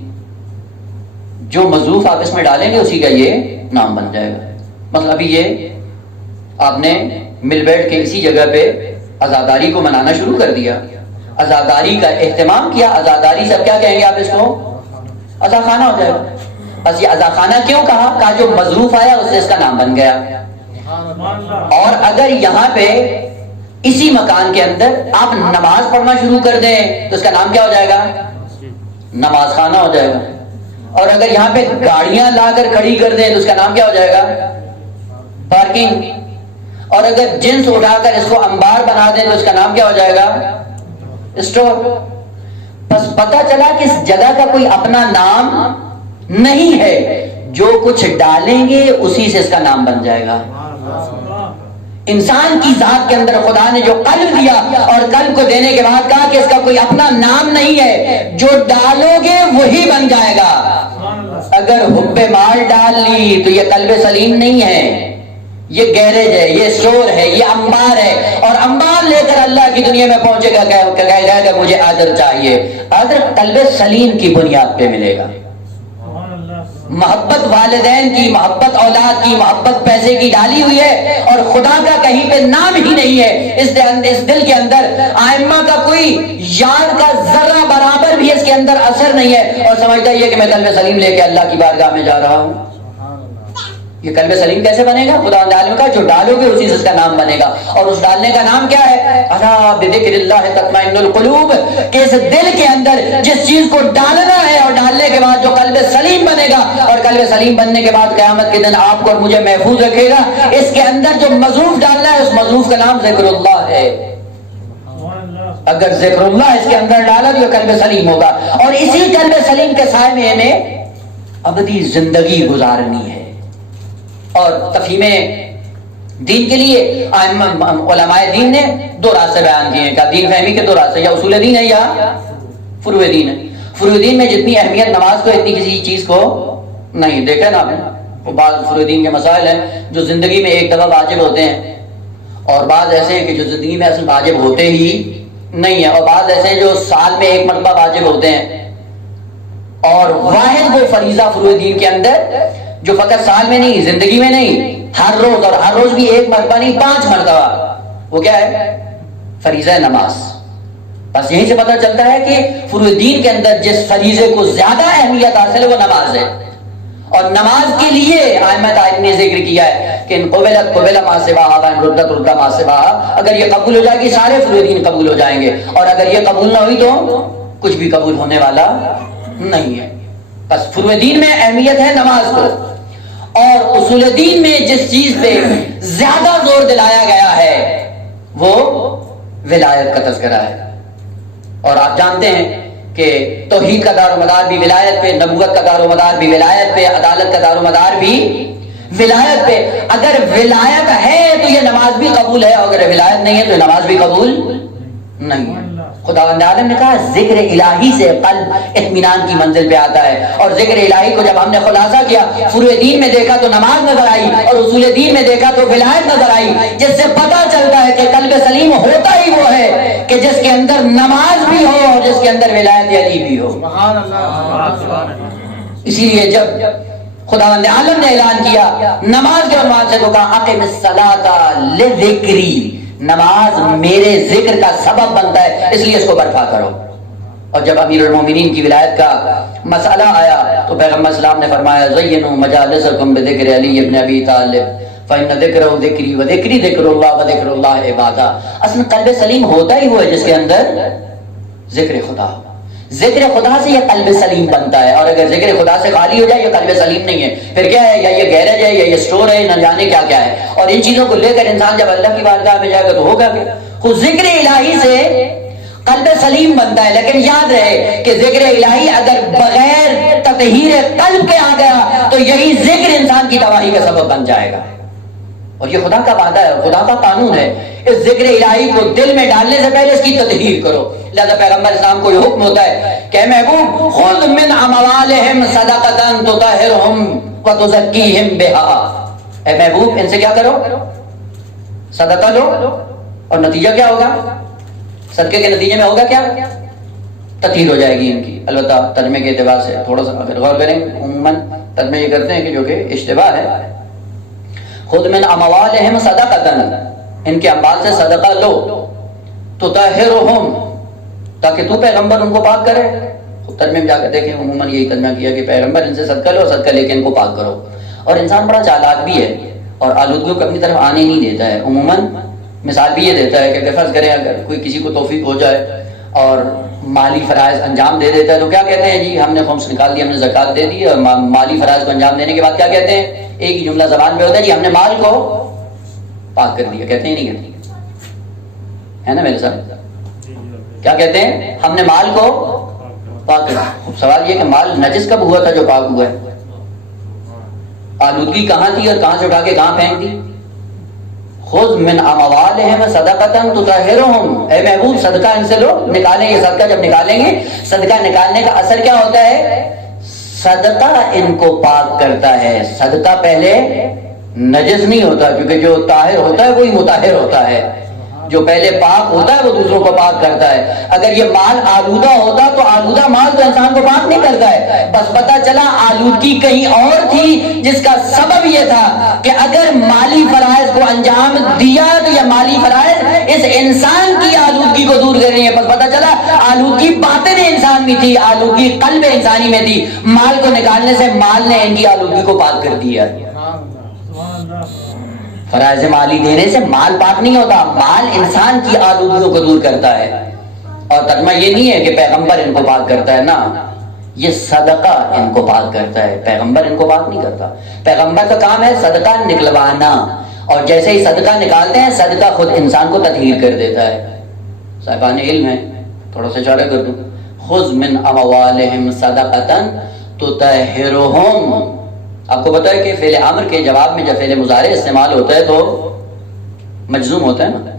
جو مظروف آپ اس میں ڈالیں گے اسی کا یہ نام بن جائے گا۔ مثلا ابھی یہ آپ نے مل بیٹھ کے اسی جگہ پہ عزاداری کو منانا شروع کر دیا، عزاداری کا اہتمام کیا، عزاداری سے اب کیا کہیں گے آپ اس کو؟ عزا خانہ ہو جائے گا۔ بس یہ عزا خانہ کیوں کہا؟ جو مظروف آیا اس سے اس کا نام بن گیا۔ اور اگر یہاں پہ اسی مکان کے اندر آپ نماز پڑھنا شروع کر دیں تو اس کا نام کیا ہو جائے گا؟ نماز خانہ ہو جائے گا۔ اور اگر یہاں پہ گاڑیاں لا کر کھڑی کر دیں تو اس کا نام کیا ہو جائے گا؟ پارکنگ۔ اور اگر جنس اٹھا کر اس کو انبار بنا دیں تو اس کا نام کیا ہو جائے گا؟ اسٹور۔ بس پتہ چلا کہ اس جگہ کا کوئی اپنا نام نہیں ہے، جو کچھ ڈالیں گے اسی سے اس کا نام بن جائے گا۔ انسان کی ذات کے اندر خدا نے جو قلب دیا، اور قلب کو دینے کے بعد کہا کہ اس کا کوئی اپنا نام نہیں ہے، جو ڈالو گے وہی بن جائے گا۔ اگر حب مال ڈال لی تو یہ قلب سلیم نہیں ہے، یہ گیرج ہے، یہ اسٹور ہے، یہ انبار ہے، اور انبار لے کر اللہ کی دنیا میں پہنچے گا، کہے گا کہ مجھے آدر چاہیے۔ آدر قلب سلیم کی بنیاد پہ ملے گا۔ محبت والدین کی، محبت اولاد کی، محبت پیسے کی ڈالی ہوئی ہے، اور خدا کا کہیں پہ نام ہی نہیں ہے اس دل کے اندر۔ ائمہ کا کوئی یاد کا ذرہ برابر بھی اس کے اندر اثر نہیں ہے، اور سمجھتا ہے کہ میں قلب سلیم لے کے اللہ کی بارگاہ میں جا رہا ہوں۔ یہ قلب سلیم کیسے بنے گا؟ خدا عالم کا جو ڈالو گے اسی سے اس کا نام بنے گا۔ اور اس ڈالنے کا نام کیا ہے؟ الا بذکر اللہ تطمئن القلوب، کہ اس دل کے اندر جس چیز کو ڈالنا ہے اور ڈالنے کے بعد جو قلب سلیم بنے گا، اور قلب سلیم بننے کے بعد قیامت کے دن آپ کو اور مجھے محفوظ رکھے گا۔ اس کے اندر جو مظروف ڈالنا ہے اس مظروف کا نام ذکر اللہ ہے۔ اگر ذکر اللہ اس کے اندر ڈالا تو یہ قلب سلیم ہوگا، اور اسی قلب سلیم کے سائے میں ہمیں ابدی زندگی گزارنی ہے۔ اور تفہیم دین کے لیے علماء دین نے 2 راستے بیان کیے ہیں، کہ دین فہمی کے 2 راستے، یا اصول دین ہے یا فروع دین ہے۔ فروع دین میں جتنی اہمیت نماز کو اتنی کسی چیز کو نہیں۔ دیکھا نا آپ نے، وہ بعض فروع دین کے مسائل ہیں جو زندگی میں ایک دفعہ واجب ہوتے ہیں، اور بعض ایسے ہیں کہ جو زندگی میں اصل واجب ہوتے ہی نہیں ہیں، اور بعض ایسے ہیں جو سال میں 1 مرتبہ واجب ہوتے ہیں، اور واحد وہ فریضہ فروع دین کے اندر جو فقط سال میں نہیں، زندگی میں نہیں، ہر روز، اور ہر روز بھی ایک مرتبہ نہیں 5 مرتبہ، وہ کیا ہے؟ فریضہ نماز۔ بس یہیں سے پتہ چلتا ہے کہ فروع دین کے اندر جس فریضے کو زیادہ اہمیت حاصل ہے وہ نماز ہے۔ اور نماز کے لیے احمد آئین نے ذکر کیا ہے کہ ان قبلت ما سواہا وان ردت ما سواہا، اگر یہ قبول ہو جائے گی سارے فروع دین قبول ہو جائیں گے، اور اگر یہ قبول نہ ہوئی تو کچھ بھی قبول ہونے والا نہیں ہے۔ بس فروع دین میں اہمیت ہے نماز کو، اور اصول دین میں جس چیز پہ زیادہ زور دلایا گیا ہے وہ ولایت کا تذکرہ ہے۔ اور آپ جانتے ہیں کہ توحید کا دار و مدار بھی ولایت پہ، نبوت کا دار و مدار بھی ولایت پہ، عدالت کا دار و مدار بھی ولایت پہ۔ اگر ولایت ہے تو یہ نماز بھی قبول ہے، اور اگر ولایت نہیں ہے تو یہ نماز بھی قبول نہیں ہے۔ خداوند عالم نے کہا ذکر الہی سے قلب اطمینان کی منزل پہ آتا ہے، اور ذکر الہی کو جب ہم نے خلاصہ کیا، فروع دین میں دیکھا تو نماز نظر آئی، اور اصول دین میں دیکھا تو ولایت نظر آئی، جس سے پتہ چلتا ہے کہ قلب سلیم ہوتا ہی وہ ہے کہ جس کے اندر نماز بھی ہو اور جس کے اندر ولایت علی بھی ہو۔ اسی لیے جب خداوند عالم نے اعلان کیا نماز کے عنوان سے تو کہا اقم الصلاۃ لذکری، نماز میرے ذکر کا سبب بنتا ہے، اس لیے اس کو برپا کرو۔ اور جب امیر المومنین کی ولایت کا مسئلہ آیا تو پیغمبر اسلام نے فرمایا زینوا مجالسکم بذکر علی ابن ابی طالب فإن ذکرہ ذکری وذکری ذکر اللہ وذکر اللہ عبادہ۔ اصل قلب سلیم ہوتا ہی وہ ہے جس کے اندر ذکر خدا ہو۔ ذکر خدا سے یہ قلب سلیم بنتا ہے، اور اگر ذکر خدا سے خالی ہو جائے یہ قلب سلیم نہیں ہے، پھر کیا ہے؟ یا یہ گیرج ہے، یا یہ سٹور ہے، نہ جانے کیا کیا ہے۔ اور ان چیزوں کو لے کر انسان جب اللہ کی بارگاہ میں جائے گا تو ہوگا کہ خود ذکر الہی سے قلب سلیم بنتا ہے۔ لیکن یاد رہے کہ ذکر الہی اگر بغیر تطہیر قلب کے آ گیا تو یہی ذکر انسان کی تباہی کا سبب بن جائے گا۔ اور یہ خدا کا وعدہ ہے، خدا کا قانون ہے، اس ذکر الہی کو دل میں ڈالنے سے پہلے اس کی تطہیر کرو۔ لہذا پیغمبر اسلام کو یہ حکم ہوتا ہے کہ اے محبوب خذ من اموالہم صدقۃ تطہرہم وتزکیہم بہا، اے محبوب ان سے کیا کرو؟ صدقہ لو، اور نتیجہ کیا ہوگا؟ صدقے کے نتیجے میں ہوگا کیا؟ تطہیر ہو جائے گی ان کی۔ البتہ ترجمے کے اعتبار سے تھوڑا سا اگر غور کریں، عموماً ترجمے یہ کرتے ہیں کہ جو کہ اشتباہ ہے، خذ من اموالہم صدقۃ، ان کے اموال سے صدقہ لو، تطہرہم، تاکہ تو پیغمبر ان کو پاک کرے۔ ترجمے میں جا کے دیکھیں عموماً یہی ترجمہ کیا کہ پیغمبر ان سے صدقہ لو، صدقہ لے کے ان کو پاک کرو۔ اور انسان بڑا چالاک بھی ہے اور آلودگیوں کو اپنی طرف آنے نہیں دیتا ہے۔ عموماً مثال بھی یہ دیتا ہے کہ اگر فرض کریں اگر کوئی کسی کو توفیق ہو جائے اور مالی فرائض انجام دے دیتا ہے تو کیا کہتے ہیں؟ جی ہم نے خمس نکال دی، ہم نے زکوٰۃ دے دی، اور مالی فرائض کو انجام دینے کے بعد کیا کہتے ہیں؟ ایک ہی جملہ زبان پہ ہوتا ہے، جی ہم نے مال کو پاک کر دیا۔ کہتے ہیں نہیں کہتے ہے نا میرے ساتھ؟ کیا کہتے ہیں؟ ہم نے مال کو پاک کر دیا۔ سوال یہ کہ مال نجس کب ہوا تھا جو پاک ہوا ہے؟ آلودگی کہاں تھی اور کہاں سے اٹھا کے کہاں پھینک دی؟ خذ من اموالہم صدقۃ تطہرہم، اے محبوب صدقہ ان سے لو، نکالیں گے صدقہ۔ جب نکالیں گے صدقہ نکالنے کا اثر کیا ہوتا ہے؟ صدقہ ان کو پاک کرتا ہے۔ صدقہ پہلے نجس نہیں ہوتا، کیونکہ جو طاہر ہوتا ہے وہی مطہر ہوتا ہے، جو پہلے پاک ہوتا ہے وہ دوسروں کو پاک کرتا ہے۔ اگر یہ مال آلودہ ہوتا تو آلودہ مال تو انسان کو پاک نہیں کرتا ہے۔ بس پتہ چلا آلودگی کہیں اور تھی، جس کا سبب یہ تھا کہ اگر مالی فرائض کو انجام دیا تو یہ مالی فرائض اس انسان کی آلودگی کو دور کر رہی ہے۔ بس پتہ چلا آلودگی باطن انسان میں تھی، آلودگی قلب انسانی میں تھی۔ مال کو نکالنے سے مال نے ان کی آلودگی کو پاک کر دیا۔ فرائض مالی دینے سے مال پاک نہیں ہوتا، مال انسان کی آلودگیوں کو دور کرتا ہے۔ اور ترجمہ یہ نہیں ہے کہ پیغمبر ان کو پاک کرتا ہے، نا، یہ صدقہ ان کو پاک کرتا ہے، پیغمبر ان کو پاک نہیں کرتا۔ پیغمبر کا کام ہے صدقہ نکلوانا، اور جیسے ہی صدقہ نکالتے ہیں صدقہ خود انسان کو تطہیر کر دیتا ہے۔ صاحبان علم ہے، تھوڑا سا اشارہ کر دوں، خذ من اموالہم صدقۃ تطہرہم۔ آپ کو پتا ہے کہ فعل امر کے جواب میں جب فعل مضارع استعمال ہوتا ہے تو مجزوم ہوتا ہے نا۔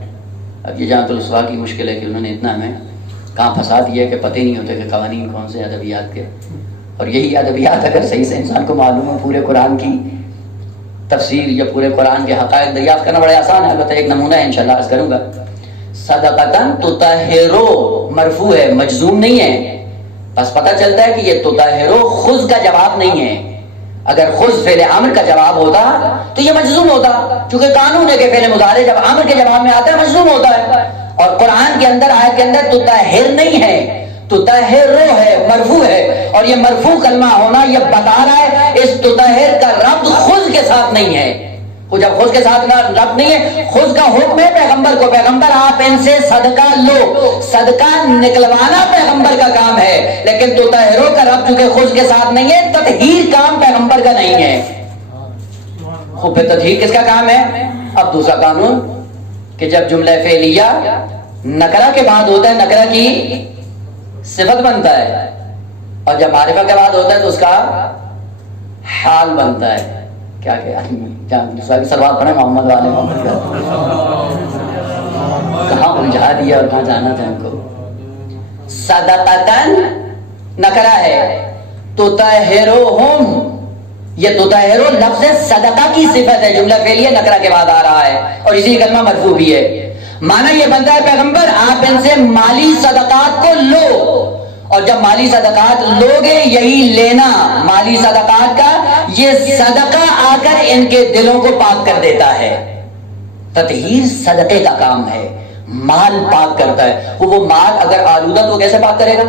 اب یہ جہاں تو رسوا کی مشکل ہے کہ انہوں نے اتنا ہمیں کہاں پھنسا دیا ہے کہ پتہ ہی نہیں ہوتا کہ قوانین کون سے ادبیات کے، اور یہی ادبیات اگر صحیح سے انسان کو معلوم ہو، پورے قرآن کی تفسیر یا پورے قرآن کے حقائق دریافت کرنا بڑا آسان ہے۔ البتہ ایک نمونہ ہے انشاءاللہ عرض کروں گا۔ صدقۃ تطہرو مرفوع ہے، مجزوم نہیں ہے، بس پتہ چلتا ہے کہ یہ تطہرو خذ کا جواب نہیں ہے۔ اگر خذ فعل امر کا جواب ہوتا تو یہ مجزوم ہوتا، چونکہ قانون ہے کہ فعل مضارع جب امر کے جواب میں آتا ہے مجزوم ہوتا ہے. اور قرآن کے اندر آیت کے اندر تطہر نہیں ہے، تطہر ہے، مرفوع ہے، اور یہ مرفوع کلمہ ہونا یہ بتا رہا ہے اس تطہر کا ربط خذ کے ساتھ نہیں ہے. وہ جب خذ کے ساتھ ربط نہیں ہے، خذ کا حکم ہے پیغمبر کو، پیغمبر آپ ان سے صدقہ لو، صدقہ نکلوانا پیغمبر کا کام ہے. لیکن تطہروں کا ربط چونکہ خذ کے ساتھ نہیں ہے، تطہیر کام پیغمبر کا نہیں ہے. خوب پہ تطہیر کس کا کام ہے؟ اب دوسرا قانون کہ جب جملہ فعلیہ نکرہ کے بعد ہوتا ہے نکرہ کی صفت بنتا ہے، اور جب معرفہ کے بعد ہوتا ہے تو اس کا حال بنتا ہے. کیا سلوات پڑھیں محمد والے محمد کا، کہاں الجھا دیا اور کہاں جانا تھا ہم کو. صدقتن نکرہ ہے، تطہرہم یہ تطہرو لفظ صدقہ کی صفت ہے، جملہ فعلیہ نکرہ کے بعد آ رہا ہے اور اسی کلمہ مرفوع بھی ہے. معنی یہ بنتا ہے پیغمبر آپ ان سے مالی صدقات کو لو، اور جب مالی صدقات لوگے یہی لینا مالی صدقات کا، یہ صدقہ آ کر ان کے دلوں کو پاک کر دیتا ہے. تطہیر صدقے کا کام ہے، مال پاک کرتا ہے. وہ مال اگر آلودہ تو کیسے پاک کرے گا؟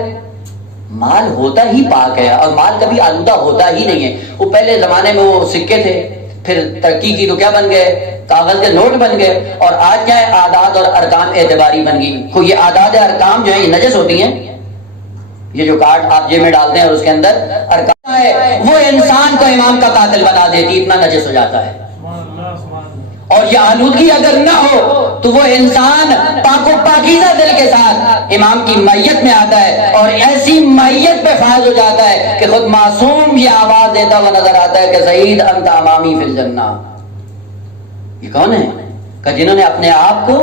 مال ہوتا ہی پاک ہے، اور مال کبھی آلودہ ہوتا ہی نہیں ہے. وہ پہلے زمانے میں وہ سکے تھے، پھر ترقی کی تو کیا بن گئے؟ کاغذ کے نوٹ بن گئے، اور آج کیا ہے؟ عادات اور ارکام اعتباری بن گئی. کو یہ عادات ارکام جو ہیں یہ نجس ہوتی ہیں. یہ جو کارڈ آپ جیب میں ڈالتے ہیں اور اس کے اندر ارکان ہے، وہ انسان کو امام کا قاتل بنا دیتی، اتنا نجس ہو جاتا ہے. اور یہ آلودگی اگر نہ ہو تو وہ انسان پاک و پاکیزہ دل کے ساتھ امام کی میت میں آتا ہے، اور ایسی میت پہ فائز ہو جاتا ہے کہ خود معصوم یہ آواز دیتا ہوا نظر آتا ہے کہ سعید انت امامی فی الجنہ. یہ کون ہے؟ کہ جنہوں نے اپنے آپ کو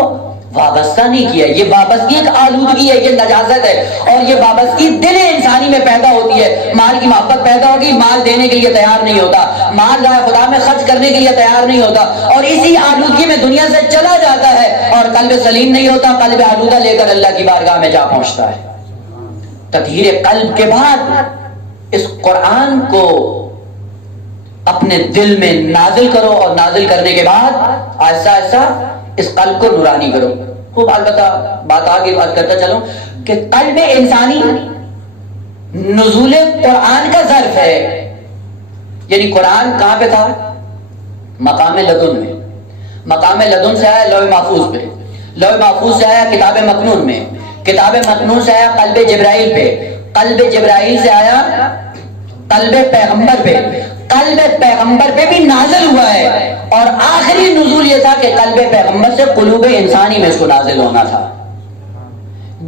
وابستہ نہیں کیا. یہ وابستگی ایک آلودگی ہے، یہ نجاست ہے، اور یہ وابستگی دل انسانی میں پیدا ہوتی ہے. مال کی محبت پیدا ہوگی، مال دینے کے لیے تیار نہیں ہوتا، مال راہ خدا میں خرچ کرنے کے لیے تیار نہیں ہوتا، اور اسی آلودگی میں دنیا سے چلا جاتا ہے، اور قلب سلیم نہیں ہوتا، قلب آلودہ لے کر اللہ کی بارگاہ میں جا پہنچتا ہے. تطہیر قلب کے بعد اس قرآن کو اپنے دل میں نازل کرو، اور نازل کرنے کے بعد آہستہ آہستہ اس قلب کو نورانی کرو. خوب البتہ بات آگے بات کرتا چلوں کہ قلب انسانی نزول قرآن کا ظرف ہے. یعنی قرآن کہاں پہ تھا؟ مقام لدن میں. مقام لدن سے آیا لوح محفوظ پہ، لوح محفوظ سے آیا کتاب مکنون میں، کتاب مکنون سے آیا قلب جبرائیل پہ، قلب جبرائیل سے آیا قلب پیغمبر پہ، قلب پیغمبر پہ بھی نازل ہوا ہے. اور آخری نزول یہ تھا کہ قلب پیغمبر سے قلوب انسانی میں اس کو نازل ہونا تھا.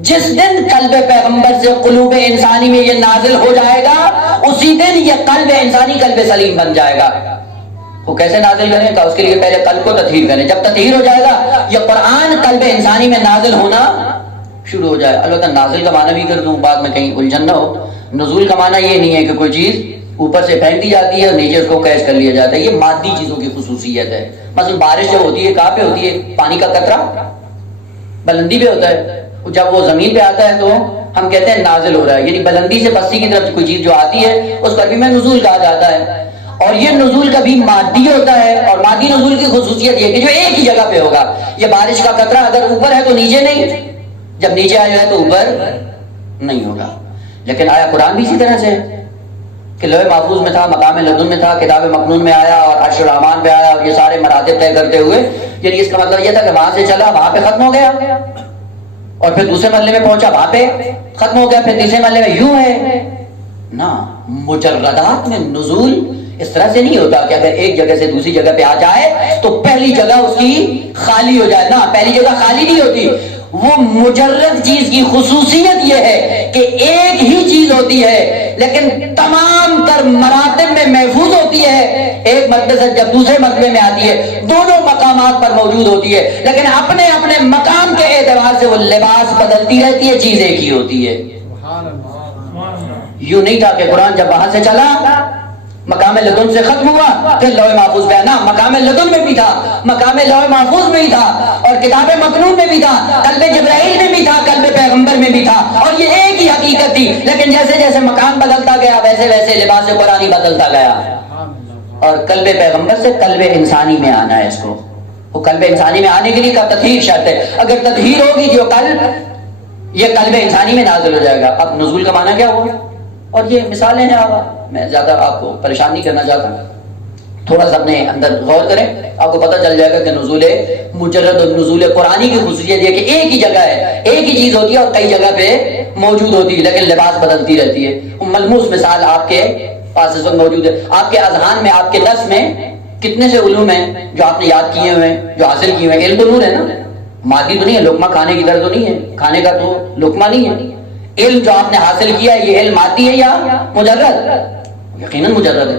جس دن قلب پیغمبر سے قلوب انسانی میں یہ نازل ہو جائے گا، اسی دن یہ قلب انسانی قلب سلیم بن جائے گا. وہ کیسے نازل کریں؟ کہ اس کے لیے پہلے قلب کو تطہیر کریں. جب تطہیر ہو جائے گا یہ قرآن قلب انسانی میں نازل ہونا شروع ہو جائے. البتہ نازل کا معنی بھی کر دوں بعد میں کہیں الجھن نہ ہو. نزول کا معنی یہ نہیں ہے کہ کوئی چیز اوپر سے پھینک دی جاتی ہے اور نیچے اس کو کیچ کر لیا جاتا ہے. یہ مادی چیزوں کی خصوصیت ہے. مثلا بارش جب ہوتی ہے کہاں پہ ہوتی ہے؟ پانی کا قطرہ بلندی پہ ہوتا ہے. جب وہ زمین پہ آتا ہے تو ہم کہتے ہیں نازل ہو رہا ہے. یعنی بلندی سے پستی کی طرف کوئی چیز جو آتی ہے اس کو عربی میں نزول کہا جاتا ہے. اور یہ نزول کبھی مادی ہوتا ہے، اور مادی نزول کی خصوصیت یہ کہ جو ایک ہی جگہ پہ ہوگا. یہ بارش کا قطرہ اگر اوپر ہے تو نیچے نہیں، جب نیچے آیا ہے تو اوپر نہیں ہوگا. لیکن آیا قرآن بھی اسی طرح سے کہ لوح محفوظ میں تھا، مقام لدن میں تھا، کتاب مکنون میں آیا اور عرش الرحمان پہ آیا، اور یہ سارے مراتب طے کرتے ہوئے. یعنی اس کا مطلب یہ تھا کہ وہاں سے چلا وہاں پہ ختم ہو گیا، اور پھر دوسرے مرحلے میں پہنچا وہاں پہ ختم ہو گیا، پھر تیسرے مرحلے میں یوں ہے نا. مجردات میں نزول اس طرح سے نہیں ہوتا کہ اگر ایک جگہ سے دوسری جگہ پہ آ جائے تو پہلی جگہ اس کی خالی ہو جائے. نا، پہلی جگہ خالی نہیں ہوتی. وہ مجرد چیز کی خصوصیت یہ ہے کہ ایک ہی چیز ہوتی ہے لیکن تمام تر مراتب میں محفوظ ہوتی ہے. ایک مرتبے سے جب دوسرے مرتبے میں آتی ہے دونوں مقامات پر موجود ہوتی ہے، لیکن اپنے اپنے مقام کے اعتبار سے وہ لباس بدلتی رہتی ہے، چیز ایک ہی ہوتی ہے. یوں نہیں تھا کہ قرآن جب وہاں سے چلا مقام لدن سے ختم ہوا پھر لوح محفوظ پہ آنا. مقام لدن میں بھی تھا، مقام لوح محفوظ میں بھی تھا، اور کتاب مکنون میں بھی تھا، قلب جبرائیل میں بھی تھا، قلب پیغمبر میں بھی تھا، اور یہ ایک ہی حقیقت تھی. لیکن جیسے جیسے مقام بدلتا گیا ویسے ویسے لباس قرآنی بدلتا گیا. اور قلب پیغمبر سے قلب انسانی میں آنا ہے اس کو. وہ قلب انسانی میں آنے کے لیے کا تطہیر شرط ہے. اگر تطہیر ہوگی جو قلب، یہ قلب انسانی میں نازل ہو جائے گا. اب نزول کا معنی کیا ہوا؟ اور یہ مثالیں ہیں. میں زیادہ آپ کو پریشان نہیں کرنا چاہتا، تھوڑا سا اپنے اندر غور کریں، آپ کو پتہ چل جائے گا کہ نزول مجرد اور نزول قرآنی کی خصوصیت یہ کہ ایک ہی جگہ ہے، ایک ہی چیز ہوتی ہے اور کئی جگہ پہ موجود ہوتی ہے، لیکن لباس بدلتی رہتی ہے. ملموس مثال آپ کے پاس اس وقت موجود ہے. آپ کے اذہان میں، آپ کے نفس میں کتنے سے علوم ہیں جو آپ نے یاد کیے ہوئے ہیں، جو حاصل کیے ہوئے ہیں؟ علم تو نور ہے نا، مادی تو نہیں ہے. لقمہ کھانے کی طرح تو نہیں ہے، کھانے کا تو لقمہ نہیں ہے. علم جو آپ نے حاصل کیا ہے، یہ علم مادی ہے یا مجرد؟ یقیناً مجرد ہے.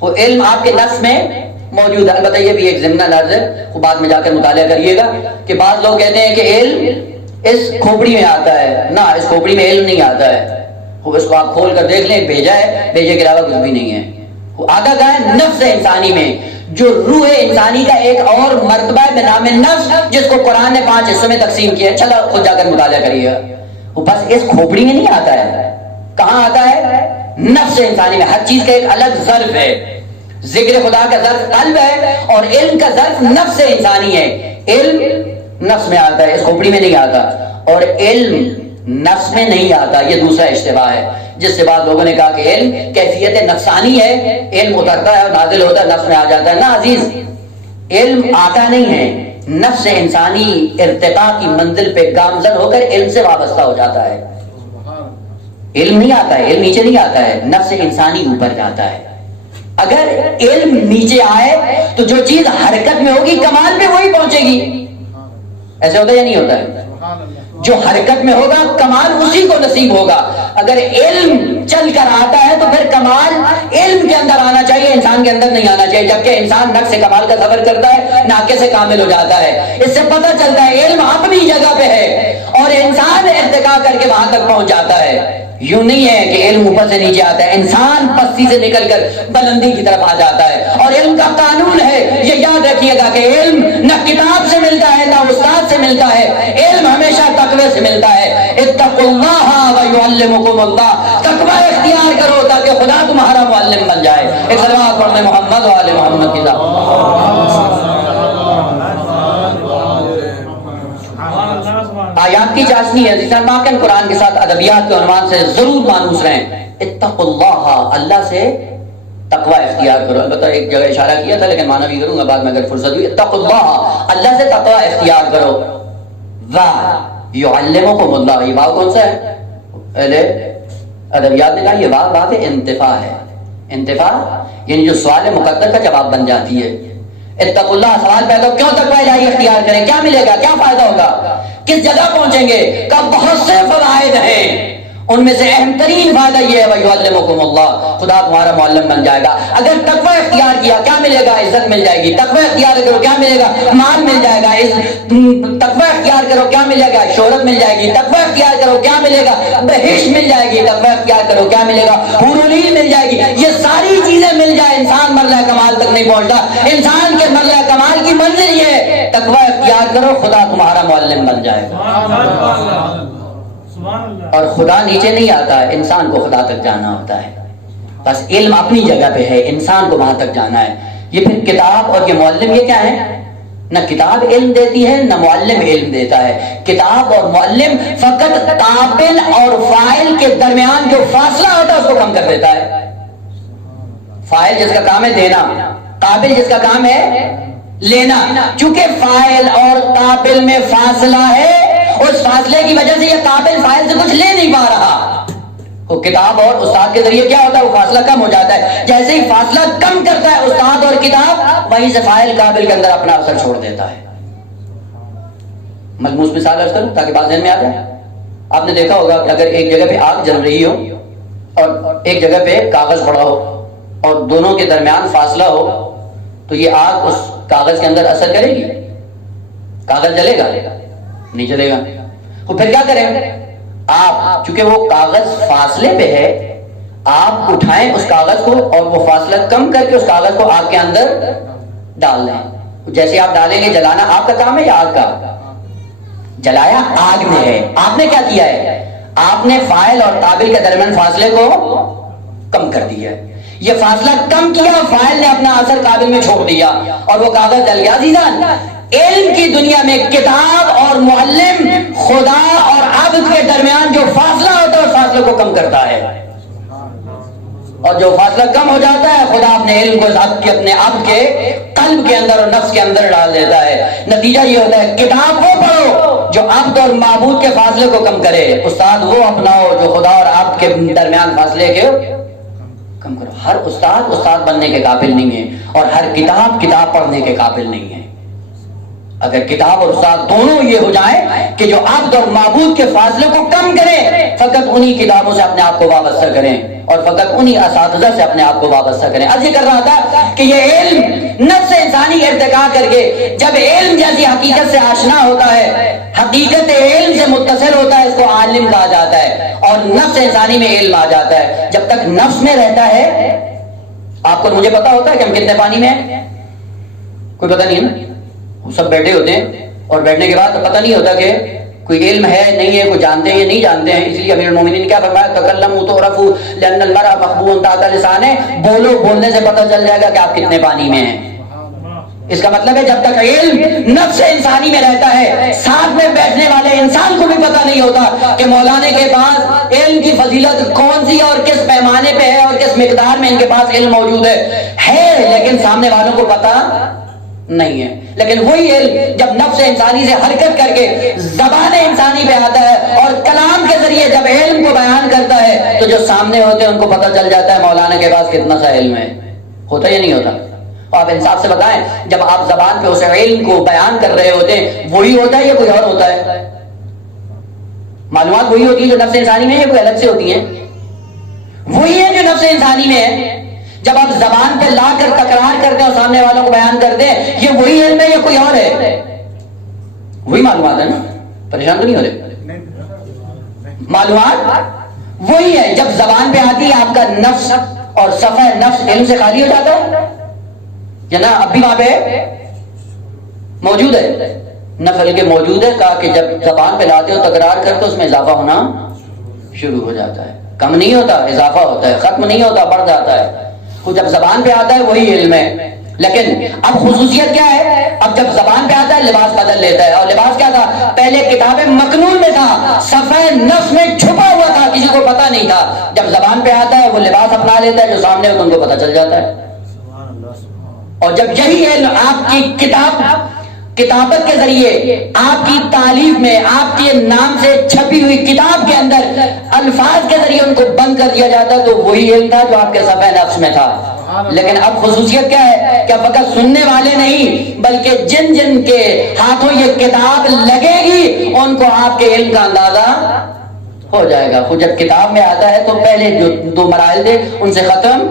وہ علم آپ کے نفس میں موجود ہے. البتہ یہ بھی ایک ضمنہ لفظ ہے، وہ بعد میں جا کر مطالعہ کریے گا کہ بعض لوگ کہتے ہیں کہ علم اس کھوپڑی میں آتا ہے. نہ، اس کھوپڑی میں علم نہیں آتا ہے. وہ اس کو آپ کھول کر دیکھ لیں، بھیجا ہے، بھیجے کے علاوہ کچھ بھی نہیں ہے. وہ آتا کہاں ہے؟ نفس انسانی میں، جو روح انسانی کا ایک اور مرتبہ ہے بنام نفس، جس کو قرآن نے 5 حصوں میں تقسیم کیا ہے. چلو خود جا کر مطالعہ کریے گا. وہ بس اس کھوپڑی میں نہیں آتا ہے. کہاں آتا ہے؟ نفس انسانی میں. ہر چیز کا ایک الگ ظرف ہے. ذکر خدا کا ظرف قلب ہے اور علم کا ظرف نفس انسانی ہے. علم نفس میں آتا ہے، اس کھوپڑی میں نہیں آتا. اور علم نفس میں نہیں آتا، یہ دوسرا اشتباہ ہے، جس سے بعد لوگوں نے کہا کہ علم کیفیت نفسانی ہے، علم اترتا ہے اور نازل ہوتا ہے، نفس میں آ جاتا ہے. نا عزیز، علم آتا نہیں ہے، نفس انسانی ارتقاء کی منزل پہ گامزن ہو کر علم سے وابستہ ہو جاتا ہے. علم نہیں آتا ہے، علم نیچے نہیں آتا ہے، نفس انسانی اوپر جاتا ہے. اگر علم نیچے آئے تو جو چیز حرکت میں ہوگی کمال پہ وہی پہنچے گی. ایسے ہوتا ہے یا نہیں ہوتا ہے؟ جو حرکت میں ہوگا کمال اسی کو نصیب ہوگا. اگر علم چل کر آتا ہے تو پھر کمال علم کے اندر آنا چاہیے، انسان کے اندر نہیں آنا چاہیے. جبکہ انسان نقص کمال کا سفر کرتا ہے، ناقص سے کامل ہو جاتا ہے. اس سے پتہ چلتا ہے علم اپنی جگہ پہ ہے اور انسان ارتقاء کر کے وہاں تک پہنچ جاتا ہے. یوں نہیں ہے کہ علم اوپر سے نیچے آتا ہے، انسان پستی سے نکل کر بلندی کی طرف آ جاتا ہے. اور علم کا قانون ہے، یہ یاد رکھیے گا کہ علم نہ کتاب سے ملتا ہے نہ استاد سے ملتا ہے، علم ہمیشہ تقوی سے ملتا ہے. اتقوا اللہ ویعلمکم اللہ، تقوی اختیار کرو تاکہ خدا تمہارا معلم بن جائے. ایک صلوات پڑھنے محمد و آل محمد کی ذات. آیات کی چاشنی ہے، جس طرح قرآن کے ساتھ ادبیات کے عنوان سے ضرور مانوس رہیں. اتقوا اللہ، اللہ سے تقوی اختیار کرو. البتہ ایک جگہ اشارہ کیا تھا لیکن معنی بھی کروں گا بعد میں اگر فرصت ہوئی. اتقوا اللہ، اللہ سے تقوی اختیار کرو. یعلمکم اللہ، یہ واو کون سا ہے؟ اہل ادبیات نے کہا یہ واو بات انتفاع ہے. انتفاع یعنی جو سوال مقدر کا جواب بن جاتی ہے. اتقوا اللہ، سوال پیدا ہو کیوں تقوی الہی اختیار کریں، کیا ملے گا، کیا فائدہ ہوگا، کس جگہ پہنچیں گے؟ کہ بہت سے فوائد ہیں، ان میں سے اہم ترین فائدہ یہ ہے وَيُعَلِّمُكُمُ اللَّهُ، خدا تمہارا معلم بن جائے گا. اگر تقوی اختیار کیا کیا ملے گا؟ عزت مل جائے گی. تقوی اختیار کرو کیا ملے گا؟ مال مل جائے گا. تقوی اختیار کرو کیا ملے گا؟ شہرت مل جائے گی. تقوی اختیار کرو کیا ملے گا؟ بہشت مل جائے گی. تقوی اختیار کرو کیا ملے گا؟ حور و عین مل جائے گی. یہ ساری چیزیں مل جائے انسان مرحلہ کمال تک نہیں پہنچتا. انسان کے مرحلہ کمال کی منزل یہ ہے تقوی اختیار کرو خدا تمہارا معلم بن جائے گا. اور خدا نیچے نہیں آتا ہے، انسان کو خدا تک جانا ہوتا ہے. بس علم اپنی جگہ پہ ہے، انسان کو وہاں تک جانا ہے. یہ پھر کتاب اور یہ معلم یہ کیا ہے؟ نہ کتاب علم دیتی ہے نہ معلم علم دیتا ہے. کتاب اور معلم فقط قابل اور فاعل کے درمیان جو فاصلہ ہوتا ہے اس کو کم کر دیتا ہے. فاعل جس کا کام ہے دینا، قابل جس کا کام ہے لینا. چونکہ فاعل اور قابل میں فاصلہ ہے، اس فاصلے کی وجہ سے یہ قابل فاعل سے کچھ لے نہیں پا رہا. وہ کتاب اور استاد کے ذریعے کیا ہوتا ہے؟ وہ فاصلہ کم ہو جاتا ہے. جیسے ہی فاصلہ کم کرتا ہے استاد اور کتاب، وہیں سے فاعل قابل کے اندر اپنا اثر چھوڑ دیتا ہے. ملموس مثال عرض کروں تاکہ بات ذہن میں آ جائے. آپ نے دیکھا ہوگا کہ اگر ایک جگہ پہ آگ جل رہی ہو اور ایک جگہ پہ کاغذ پڑا ہو اور دونوں کے درمیان فاصلہ ہو تو یہ آگ اس کاغذ کے اندر اثر کرے گی؟ کاغذ جلے گا؟ نہیں جلے گا. تو پھر کیا کریں آپ؟ چونکہ وہ کاغذ فاصلے پہ ہے، آپ اٹھائیں اس کاغذ کو اور وہ فاصلہ کم کر کے اس کاغذ کو آگ کے اندر ڈال دیں. جیسے آپ ڈالیں گے، جلانا آپ کا کام ہے یا آگ کا؟ جلایا آگ نے ہے. آپ نے کیا کیا ہے؟ آپ نے فاعل اور قابل کے درمیان فاصلے کو کم کر دیا ہے. یہ فاصلہ کم کیا، فائل نے اپنا اثر قابل میں چھوڑ دیا اور وہ کاغذ جل گیا۔ عزیزان، علم کی دنیا میں کتاب اور معلم، خدا اور عبد کے درمیان جو فاصلہ ہوتا ہے اس فاصلے کو کم کرتا ہے، اور جو فاصلہ کم ہو جاتا ہے خدا اپنے علم کو اپنے عبد کے قلب کے اندر اور نفس کے اندر ڈال دیتا ہے۔ نتیجہ یہ ہوتا ہے کتاب وہ پڑھو جو عبد اور معبود کے فاصلے کو کم کرے، استاد وہ اپناؤ جو خدا اور عبد کے درمیان فاصلے کے کم کرو۔ ہر استاد استاد بننے کے قابل نہیں ہے، اور ہر کتاب کتاب پڑھنے کے قابل نہیں ہے۔ اگر کتاب اور استاد دونوں یہ ہو جائیں کہ جو عبد اور معبود کے فاصلے کو کم کریں، فقط انہی کتابوں سے اپنے آپ کو وابستہ کریں اور فقط انہی اساتذہ سے اپنے آپ کو وابستہ کریں۔ عرض یہ کر رہا تھا کہ یہ علم نفس انسانی ارتقا کر کے جب علم جیسی حقیقت سے آشنا ہوتا ہے، حقیقت علم سے متصل ہوتا ہے، اس کو عالم کہا جاتا ہے، اور نفس انسانی میں علم آ جاتا ہے۔ جب تک نفس میں رہتا ہے، آپ کو مجھے پتا ہوتا ہے کہ ہم کتنے پانی میں ہیں؟ کوئی پتہ نہیں ہے نا، سب بیٹھے ہوتے ہیں اور بیٹھنے کے بعد پتہ نہیں ہوتا کہ کوئی علم ہے نہیں ہے، کوئی جانتے ہیں یا نہیں جانتے ہیں۔ اس لیے امیر المومنین نے کیا فرمایا، تکلموا تعرفوا لأن المرء مخبوء تحت لسانه، بولو، بولنے سے پتہ چل جائے گا کہ آپ کتنے پانی میں ہیں۔ اس کا مطلب ہے جب تک علم نفس انسانی میں رہتا ہے، ساتھ میں بیٹھنے والے انسان کو بھی پتہ نہیں ہوتا کہ مولانا کے پاس علم کی فضیلت کون سی اور کس پیمانے پہ ہے اور کس مقدار میں ان کے پاس علم موجود ہے، لیکن سامنے والوں کو پتہ نہیں ہے۔ لیکن وہی علم جب نفس انسانی سے حرکت کر کے زبان انسانی پہ آتا ہے اور کلام کے ذریعے جب علم کو بیان کرتا ہے تو جو سامنے ہوتے ہیں ان کو پتہ چل جاتا ہے مولانا کے پاس کتنا سا علم ہے۔ ہوتا یا نہیں ہوتا؟ آپ انصاف سے بتائیں، جب آپ زبان پہ اس علم کو بیان کر رہے ہوتے ہیں وہی ہوتا ہے یا کوئی اور ہوتا ہے؟ معلومات وہی ہوتی ہے جو نفس انسانی میں ہے یا کوئی الگ سے ہوتی ہیں؟ وہی ہے جو نفس انسانی میں ہے۔ جب آپ زبان پہ لا کر تکرار کرتے ہیں اور سامنے والوں کو بیان کرتے ہیں، یہ وہی علم ہے یا کوئی اور ہے؟ وہی معلومات ہے نا، پریشان تو نہیں ہو رہے؟ معلومات وہی ہے۔ جب زبان پہ آتی ہے آپ کا نفس اور صفحہ نفس علم سے خالی ہو جاتا ہے یا نا؟ اب بھی وہاں پہ موجود ہے، نفل کے موجود ہے، کہا کہ جب زبان پہ لاتے ہو تکرار کرتے اس میں اضافہ ہونا شروع ہو جاتا ہے، کم نہیں ہوتا، اضافہ ہوتا ہے، ختم نہیں ہوتا، بڑھ جاتا ہے۔ تو جب زبان پہ آتا ہے وہی علم ہے، لیکن اب خصوصیت کیا ہے؟ اب جب زبان پہ آتا ہے لباس بدل لیتا ہے، اور لباس کیا تھا؟ پہلے کتاب مکنون میں تھا، صفحہ نفس میں چھپا ہوا تھا، کسی کو پتا نہیں تھا۔ جب زبان پہ آتا ہے وہ لباس اپنا لیتا ہے، جو سامنے ہوتا ہے ان کو پتا چل جاتا ہے۔ اور جب یہی علم آپ کی کتابت کے ذریعے آپ کی تعلیف میں آپ کے نام سے چھپی ہوئی کتاب کے اندر الفاظ کے ذریعے ان کو بند کر دیا جاتا ہے، تو وہی علم تھا جو آپ کے صفحہ نفس میں تھا۔ لیکن اب خصوصیت کیا ہے کہ فقط سننے والے نہیں بلکہ جن جن کے ہاتھوں یہ کتاب لگے گی ان کو آپ کے علم کا اندازہ ہو جائے گا۔ خود جب کتاب میں آتا ہے تو پہلے جو 2 مراحل تھے ان سے ختم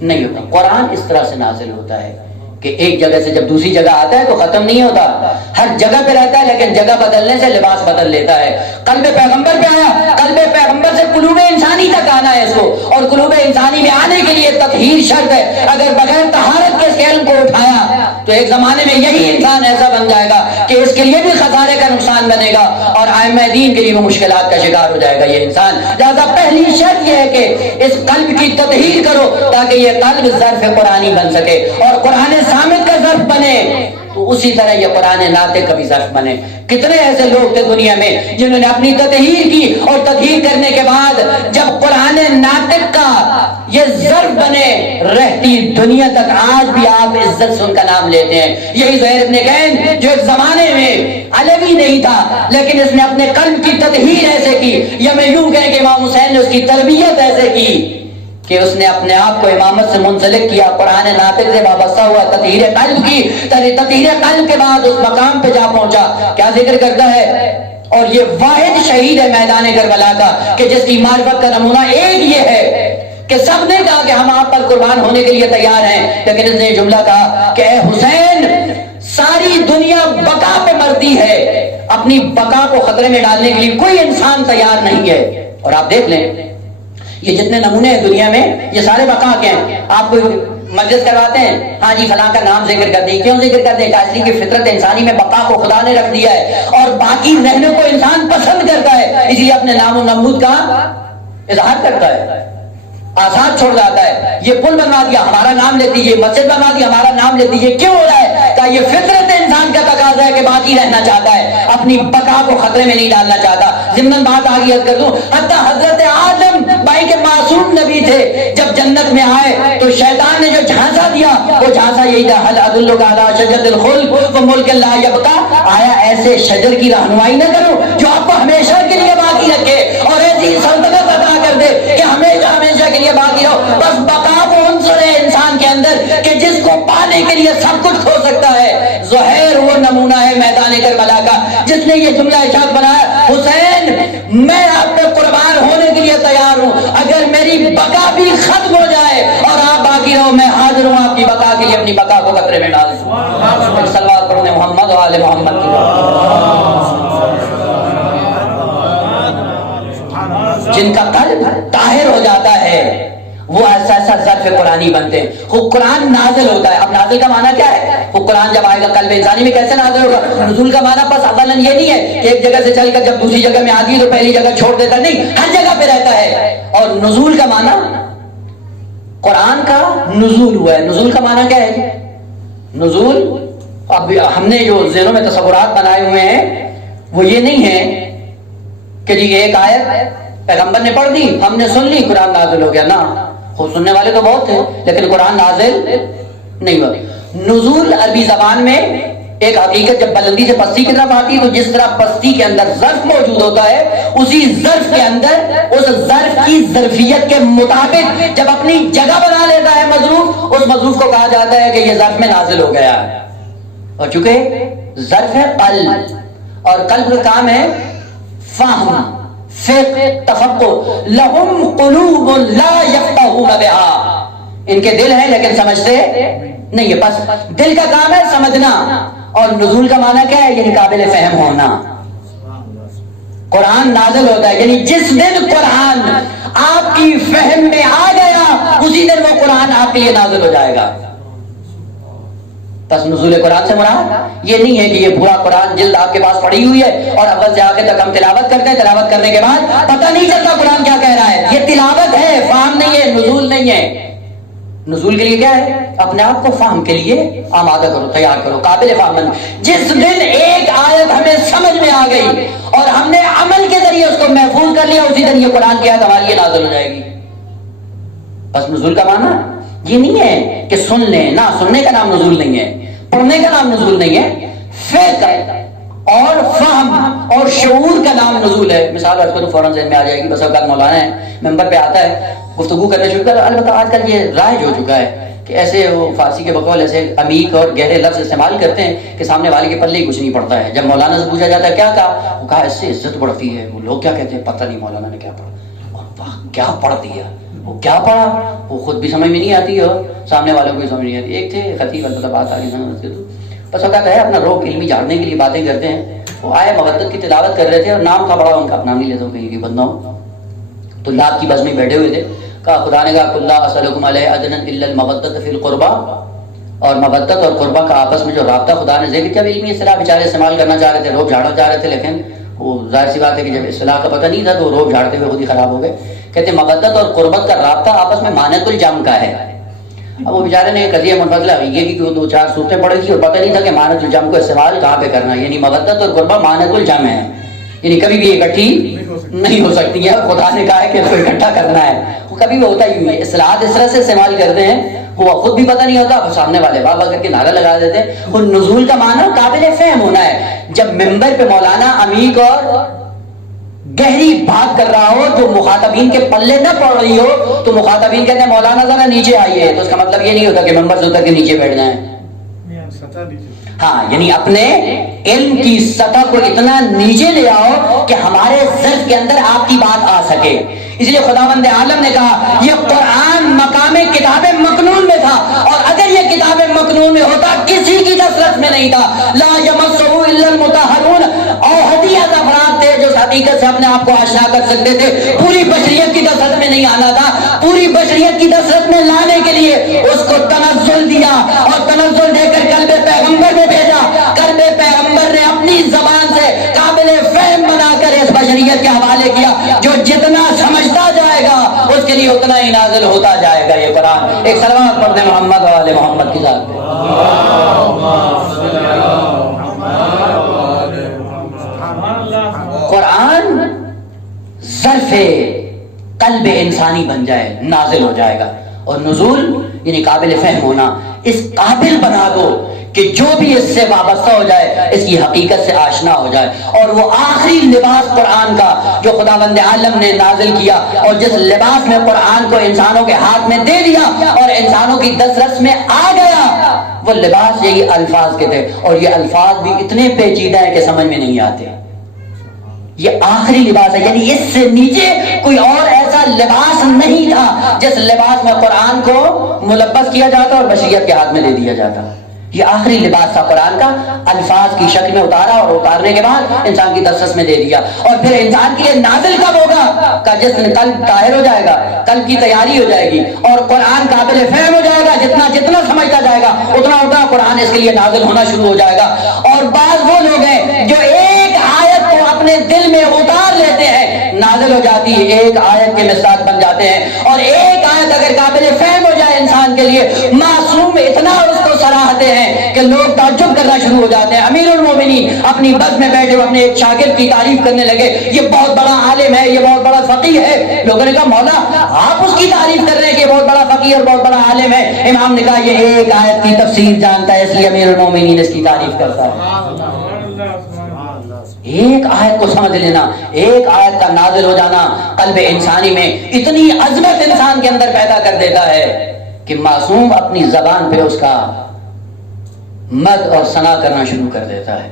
نہیں ہوتا۔ قرآن اس طرح سے نازل ہوتا ہے کہ ایک جگہ سے جب دوسری جگہ آتا ہے تو ختم نہیں ہوتا، ہر جگہ پہ رہتا ہے، لیکن جگہ بدلنے سے لباس بدل لیتا ہے۔ قلب پیغمبر پہ آیا، قلب پیغمبر سے قلوب انسانی تک آنا ہے اس کو، اور قلوب انسانی میں آنے کے لیے تطہیر شرط ہے۔ اگر بغیر طہارت کے اس علم کو اٹھایا تو ایک زمانے میں یہی انسان ایسا بن جائے گا کہ اس کے لیے بھی خسارے کا نقصان بنے گا اور ائمہ دین کے لیے بھی مشکلات کا شکار ہو جائے گا یہ انسان۔ لہذا پہلی شرط یہ ہے کہ اس قلب کی تطہیر کرو تاکہ یہ قلب ظرف قرآنی بن سکے اور قرآن سامد کا ظرف بنے، تو اسی طرح یہ قرآن ناطق کا بھی ظرف بنے۔ کتنے ایسے لوگ تھے دنیا میں جنہوں نے اپنی تطہیر کی اور تطہیر کرنے کے بعد جب قرآن ناطق کا یہ ظرف بنے رہتی دنیا تک آج بھی آپ عزت سے ان کا نام لیتے ہیں۔ یہی زہیر ابن کین جو ایک زمانے میں علوی نہیں تھا لیکن اس نے اپنے قلب کی تطہیر ایسے کی، یا میں یوں کہیں کہ امام حسین نے اس کی تربیت ایسے کی کہ اس نے اپنے آپ کو امامت سے منسلک کیا، قرآن ناطق سے وابستہ ہوا، تطہیر قلب کی، تطہیر قلب کے بعد اس مقام پہ جا پہنچا۔ کیا ذکر کرتا ہے؟ اور یہ واحد شہید ہے میدان کربلا کا کہ جس کی معرفت کا نمونہ ایک یہ ہے کہ سب نے کہا کہ ہم آپ پر قربان ہونے کے لیے تیار ہیں، لیکن اس نے یہ جملہ کہا کہ اے حسین، ساری دنیا بقا پہ مرتی ہے، اپنی بقا کو خطرے میں ڈالنے کے لیے کوئی انسان تیار نہیں ہے۔ اور آپ دیکھ لیں یہ جتنے نمونے ہیں دنیا میں یہ سارے بقا کے ہیں۔ آپ کو مجلس کرواتے ہیں، ہاں جی فلاں کا نام ذکر کر دیں، کیوں ذکر کر دیں؟ اس لیے کہ فطرت انسانی میں بقا کو خدا نے رکھ دیا ہے اور باقی رہنے کو انسان پسند کرتا ہے، اس لیے اپنے نام و نمود کا اظہار کرتا ہے۔ آزاد چھوڑ جاتا ہے. یہ پل بنوا دیا ہمارا نام لے دیجیے, مسجد بنوا دی ہمارا نام لے دیجیے. کیوں ہو رہا ہے؟ کہ یہ فطرت انسان کا تقاضا ہے کہ باقی رہنا چاہتا ہے, اپنی بقا کو خطرے میں نہیں ڈالنا چاہتا. ضمن بات آگے عرض کر دوں, حتی حضرت آدم بھائی کے معصوم نبی تھے, جب جنت میں آئے تو شیطان نے جو جھانسا دیا وہ جھانسا یہی تھا, هل ادلک علی شجرۃ الخلد وملک لا یبقی, آیا ایسے شجر کی رہنمائی نہ کروں جو آپ کو ہمیشہ کے لیے باقی رکھے اور ایسی سلطنت عطا کر دے کہ ہمیشہ ہمیشہ کے لیے باقی رہو. بس بقا وہ عنصر ہے انسان کے اندر کہ جس کو پانے کے لیے سب کچھ ہو سکتا ہے. زہیر وہ نمونہ ہے میدان کربلا کا جس نے یہ جملہ ارشاد بنایا, حسین میں آپ پہ قربان ہونے کے لیے تیار ہوں, اگر میری بقا بھی ختم ہو جائے اور آپ باقی رہو, میں حاضر ہوں آپ کی بقا کے لیے اپنی بقا کو خطرے میں ڈال دوں. صلوات پڑھنے محمد و آل محمد کی. جن کا قلب طاہر ہو جاتا ہے وہ ایسا ایسا ظرف قرآنی بنتے ہیں. وہ قرآن نازل ہوتا ہے. اب نازل کا معنی کیا ہے؟ وہ قرآن جب آئے گا قلب انسانی میں کیسے نازل ہوگا؟ نزول کا معنی بس اولاً یہ نہیں ہے کہ ایک جگہ سے چل کر جب دوسری جگہ میں آتی ہے تو پہلی جگہ چھوڑ دیتا, نہیں, ہر جگہ پہ رہتا ہے. اور نزول کا معنی, قرآن کا نزول ہوا ہے. نزول کا معنی کیا ہے؟ نزول, اب ہم نے جو ذہنوں میں تصورات بنائے ہوئے ہیں وہ یہ نہیں ہے کہ جی ایک آیت پیغمبر نے پڑھ دی, ہم نے سن لی, قرآن نازل ہو گیا. نا, خوب سننے والے تو بہت تھے لیکن قرآن نازل نہیں ہوا. نزول عربی زبان میں ایک حقیقت جب بلندی سے پستی کی طرف آتی ہے تو جس طرح پستی کے اندر ظرف موجود ہوتا ہے اسی ظرف کے اندر اس ظرف کی ظرفیت کے مطابق جب اپنی جگہ بنا لیتا ہے مظروف, اس مظروف کو کہا جاتا ہے کہ یہ ظرف میں نازل ہو گیا. اور چونکہ ظرف ہے قلب, اور قلب کا کام ہے فہم, فقہ, تفقہ. لہم قلوب لا یفقہون بہا, ان کے دل ہیں لیکن سمجھتے نہیں ہے. بس دل کا کام ہے سمجھنا. اور نزول کا معنی کیا ہے؟ یعنی قابل فہم ہونا. قرآن نازل ہوتا ہے یعنی جس دن قرآن آپ کی فہم میں آ گیا اسی دن وہ قرآن آپ کے لیے نازل ہو جائے گا. بس نزول قرآن سے مراد یہ نہیں ہے کہ یہ پورا قرآن جلد آپ کے پاس پڑی ہوئی ہے اور اول سے آخر تک ہم تلاوت کرتے ہیں, تلاوت کرنے کے بعد پتہ نہیں چلتا قرآن کیا کہہ رہا ہے. یہ تلاوت ہے, فہم نہیں ہے, نزول نہیں ہے. نزول کے لیے کیا ہے؟ اپنے آپ کو فہم کے لیے آمادہ کرو, تیار کرو, قابل فہم بنو. جس دن ایک آیت ہمیں سمجھ میں آ گئی اور ہم نے عمل کے ذریعے اس کو محفوظ کر لیا, اسی دن یہ قرآن کی آیت ہمارے لیے نازل ہو جائے گی. بس نزول کا معنی یہ نہیں ہے کہ سن لیں, نہ, سننے کا نام نزول نہیں ہے, پڑھنے کا نام نزول نہیں ہے. فقہ اور فہم اور شعور کا نام نزول ہے. مثال اس کو فوراً ذہن میں آ جائے گی. بس اوقات مولانا ہے, ممبر پہ آتا ہے, گفتگو کرنا شروع کر. البتہ آج کل یہ رائج ہو چکا ہے کہ ایسے وہ فارسی کے بقول ایسے عمیق اور گہرے لفظ استعمال کرتے ہیں کہ سامنے والے کے پلے ہی کچھ نہیں پڑتا ہے. جب مولانا سے پوچھا جاتا ہے کیا کہا, وہ کہا اس سے عزت بڑھتی ہے. وہ لوگ کیا کہتے ہیں, پتہ نہیں مولانا نے کیا پڑھا, اور کیا پڑھ دیا, وہ کیا پڑھا, وہ خود بھی سمجھ میں نہیں آتی اور سامنے والوں کو بھی سمجھ نہیں آتی. ایک تھے خطیب, البتہ بات آگے سمجھتے تو بس اوقات ہے اپنا روح علمی جاننے کے لیے باتیں کرتے ہیں. وہ آئے مودت کی تلاوت کر رہے تھے اور نام کا بڑا ان کا نام نہیں لیتا ہوں کہیں کی بندہ ہوں, تو لات کی بز میں بیٹھے ہوئے تھے. کہا خدا نے کہا کلا اسلکم علیہ اجرا الا المودۃ فی القربى, اور مودت اور قربہ کا آپس میں جو رابطہ خدا نے ذکر کیا. علمی اصطلاح بیچارے استعمال کرنا چاہ رہے تھے, روب جھاڑنا چاہ رہے تھے, لیکن وہ ظاہر سی بات ہے کہ جب اصطلاح کا پتہ نہیں تھا تو روب جھاڑتے ہوئے خود ہی خراب ہو گئے. کہتے ہیں مودت اور قربت کا رابطہ آپس میں مانعۃ الجمع کا ہے. اب وہ بیچارے نے قضیہ منفصلہ یہ کی کہ وہ 2-4 صورتیں پڑھی تھی اور پتہ نہیں تھا کہ مانعۃ الجمع کو استعمال کہاں پہ کرنا ہے. یعنی مودت اور قربہ مانعۃ الجمع ہے, یعنی کبھی بھی اکٹھی نہیں ہو سکتی ہے. خدا نے کہا ہے کہ اس کو اکٹھا کرنا ہے, وہ کبھی بھی ہوتا ہی ہے. اصطلاحات اس طرح سے استعمال کرتے ہیں وہ خود بھی پتہ نہیں ہوتا, سامنے والے بابا کر کے نعرہ لگا دیتے ہیں. اور نزول کا معنی قابل فہم ہونا ہے. جب ممبر پہ مولانا عمیق اور گہری بات کر رہا ہو جو مخاطبین کے پلے نہ پڑ رہی ہو تو مخاطبین کہتے ہیں مولانا ذرا نیچے آئیے, تو اس کا مطلب یہ نہیں ہوتا کہ ممبر سے اتر کے نیچے بیٹھ جائیں. ہاں, یعنی اپنے علم کی سطح کو اتنا نیچے لے آؤ کہ ہمارے ذرف کے اندر آپ کی بات آ سکے. اس لیے خداوند عالم نے کہا یہ قرآن مقام کتاب مکنون میں تھا, اور اگر یہ کتاب مکنون میں ہوتا کسی کی دسترس میں نہیں تھا. لا یمسہ الا المطہرون, اوحدیت افراد تھے جو حقیقت سے اپنے آپ کو آشنا کر سکتے تھے. پوری بشریت کی دسترس میں نہیں آنا تھا. پوری بشریت کی دسترس میں لانے کے لیے اس کو تنزل دیا, اور تنزل دے کر قلب پیغمبر میں بھیجا. قلب پیغمبر نے اپنی زبان سے قابل فہم بنا کر اس بشریت کے حوالے کیا. جو جتنا سمجھتا جائے گا اس کے لیے اتنا ہی نازل ہوتا جائے گا یہ قرآن۔ ایک صلوات پڑھ دیں محمد و آل محمد کی ذات پہ۔ قرآن ظرف قلب انسانی بن جائے، نازل ہو جائے گا، اور نزول یعنی قابل فہم ہونا، اس قابل بنا دو کہ جو بھی اس سے وابستہ ہو جائے اس کی حقیقت سے آشنا ہو جائے۔ اور وہ آخری لباس قرآن کا جو خداوند عالم نے نازل کیا، اور جس لباس میں قرآن کو انسانوں کے ہاتھ میں دے دیا اور انسانوں کی دسترس میں آ گیا، وہ لباس یہی الفاظ کے تھے، اور یہ الفاظ بھی اتنے پیچیدہ ہیں کہ سمجھ میں نہیں آتے۔ یہ آخری لباس ہے، یعنی اس سے نیچے کوئی اور ایسا لباس نہیں تھا جس لباس میں قرآن کو ملبس کیا جاتا اور بشریت کے ہاتھ میں دے دیا جاتا۔ یہ آخری لباس تھا قرآن کا، الفاظ کی شکل میں اتارا اور اتارنے کے بعد انسان کی دسترس میں دے دیا۔ اور پھر انسان کے لیے نازل کب ہوگا؟ کہ جس دن قلب طاہر ہو جائے گا، قلب کی تیاری ہو جائے گی اور قرآن قابل فہم ہو جائے گا، جتنا جتنا سمجھتا جائے گا اتنا اتنا قرآن اس کے لیے نازل ہونا شروع ہو جائے گا۔ اور بعض وہ لوگ ہیں جو ایک آیت کو اپنے دل میں اتار لیتے ہیں، نازل ہو جاتی ہے، ایک آیت کے مصداق بن جاتے ہیں، اور ایک آیت اگر قابل فہم ہو جائے انسان کے لیے، معصوم اتنا اس کو سراہتے ہیں کہ لوگ تعجب کرنا شروع ہو جاتے ہیں۔ امیر المومنین اپنی بس میں بیٹھے اپنے ایک شاگرد کی تعریف کرنے لگے، یہ بہت بڑا عالم ہے، یہ بہت بڑا فقیہ ہے۔ لوگوں نے کہا مولا آپ اس کی تعریف کر رہے ہیں کہ یہ بہت بڑا فقیہ اور بہت بڑا عالم ہے۔ امام نے کہا یہ ایک آیت کی تفسیر جانتا ہے اس لیے امیر المومنین اس کی تعریف کرتا ہے۔ ایک آیت کو سمجھ لینا، ایک آیت کا نازل ہو جانا قلب انسانی میں اتنی عظمت انسان کے اندر پیدا کر دیتا ہے کہ معصوم اپنی زبان پہ اس کا مد اور ثنا کرنا شروع کر دیتا ہے۔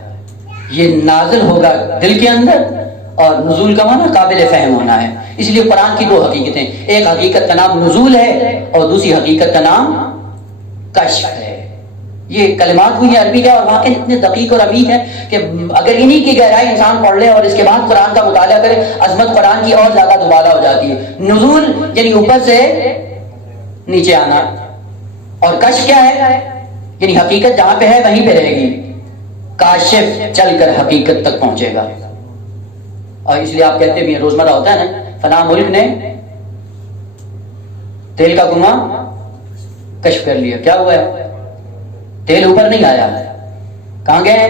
یہ نازل ہوگا دل کے اندر، اور نزول کا معنی قابل فہم ہونا ہے۔ اس لیے قرآن کی دو حقیقتیں، ایک حقیقت کا نام نزول ہے اور دوسری حقیقت کا نام کشف ہے۔ یہ کلمات ہوئی ہیں عربی کا، اور واقعی اتنے دقیق اور عمیق ہیں کہ اگر انہی کی گہرائی انسان پڑھ لے اور اس کے بعد قرآن کا مطالعہ کرے، عظمت قرآن کی اور زیادہ دوبارہ ہو جاتی ہے۔ نزول یعنی اوپر سے نیچے آنا، اور کشف کیا ہے؟ یعنی حقیقت جہاں پہ ہے وہیں پہ رہے گی، کاشف چل کر حقیقت تک پہنچے گا۔ اور اس لیے آپ کہتے بھی ہیں، روزمرہ ہوتا ہے نا، فلاں ملک نے تیل کا کنواں کشف کر لیا، کیا ہوا ہے؟ تیل اوپر نہیں آیا، کہاں گئے؟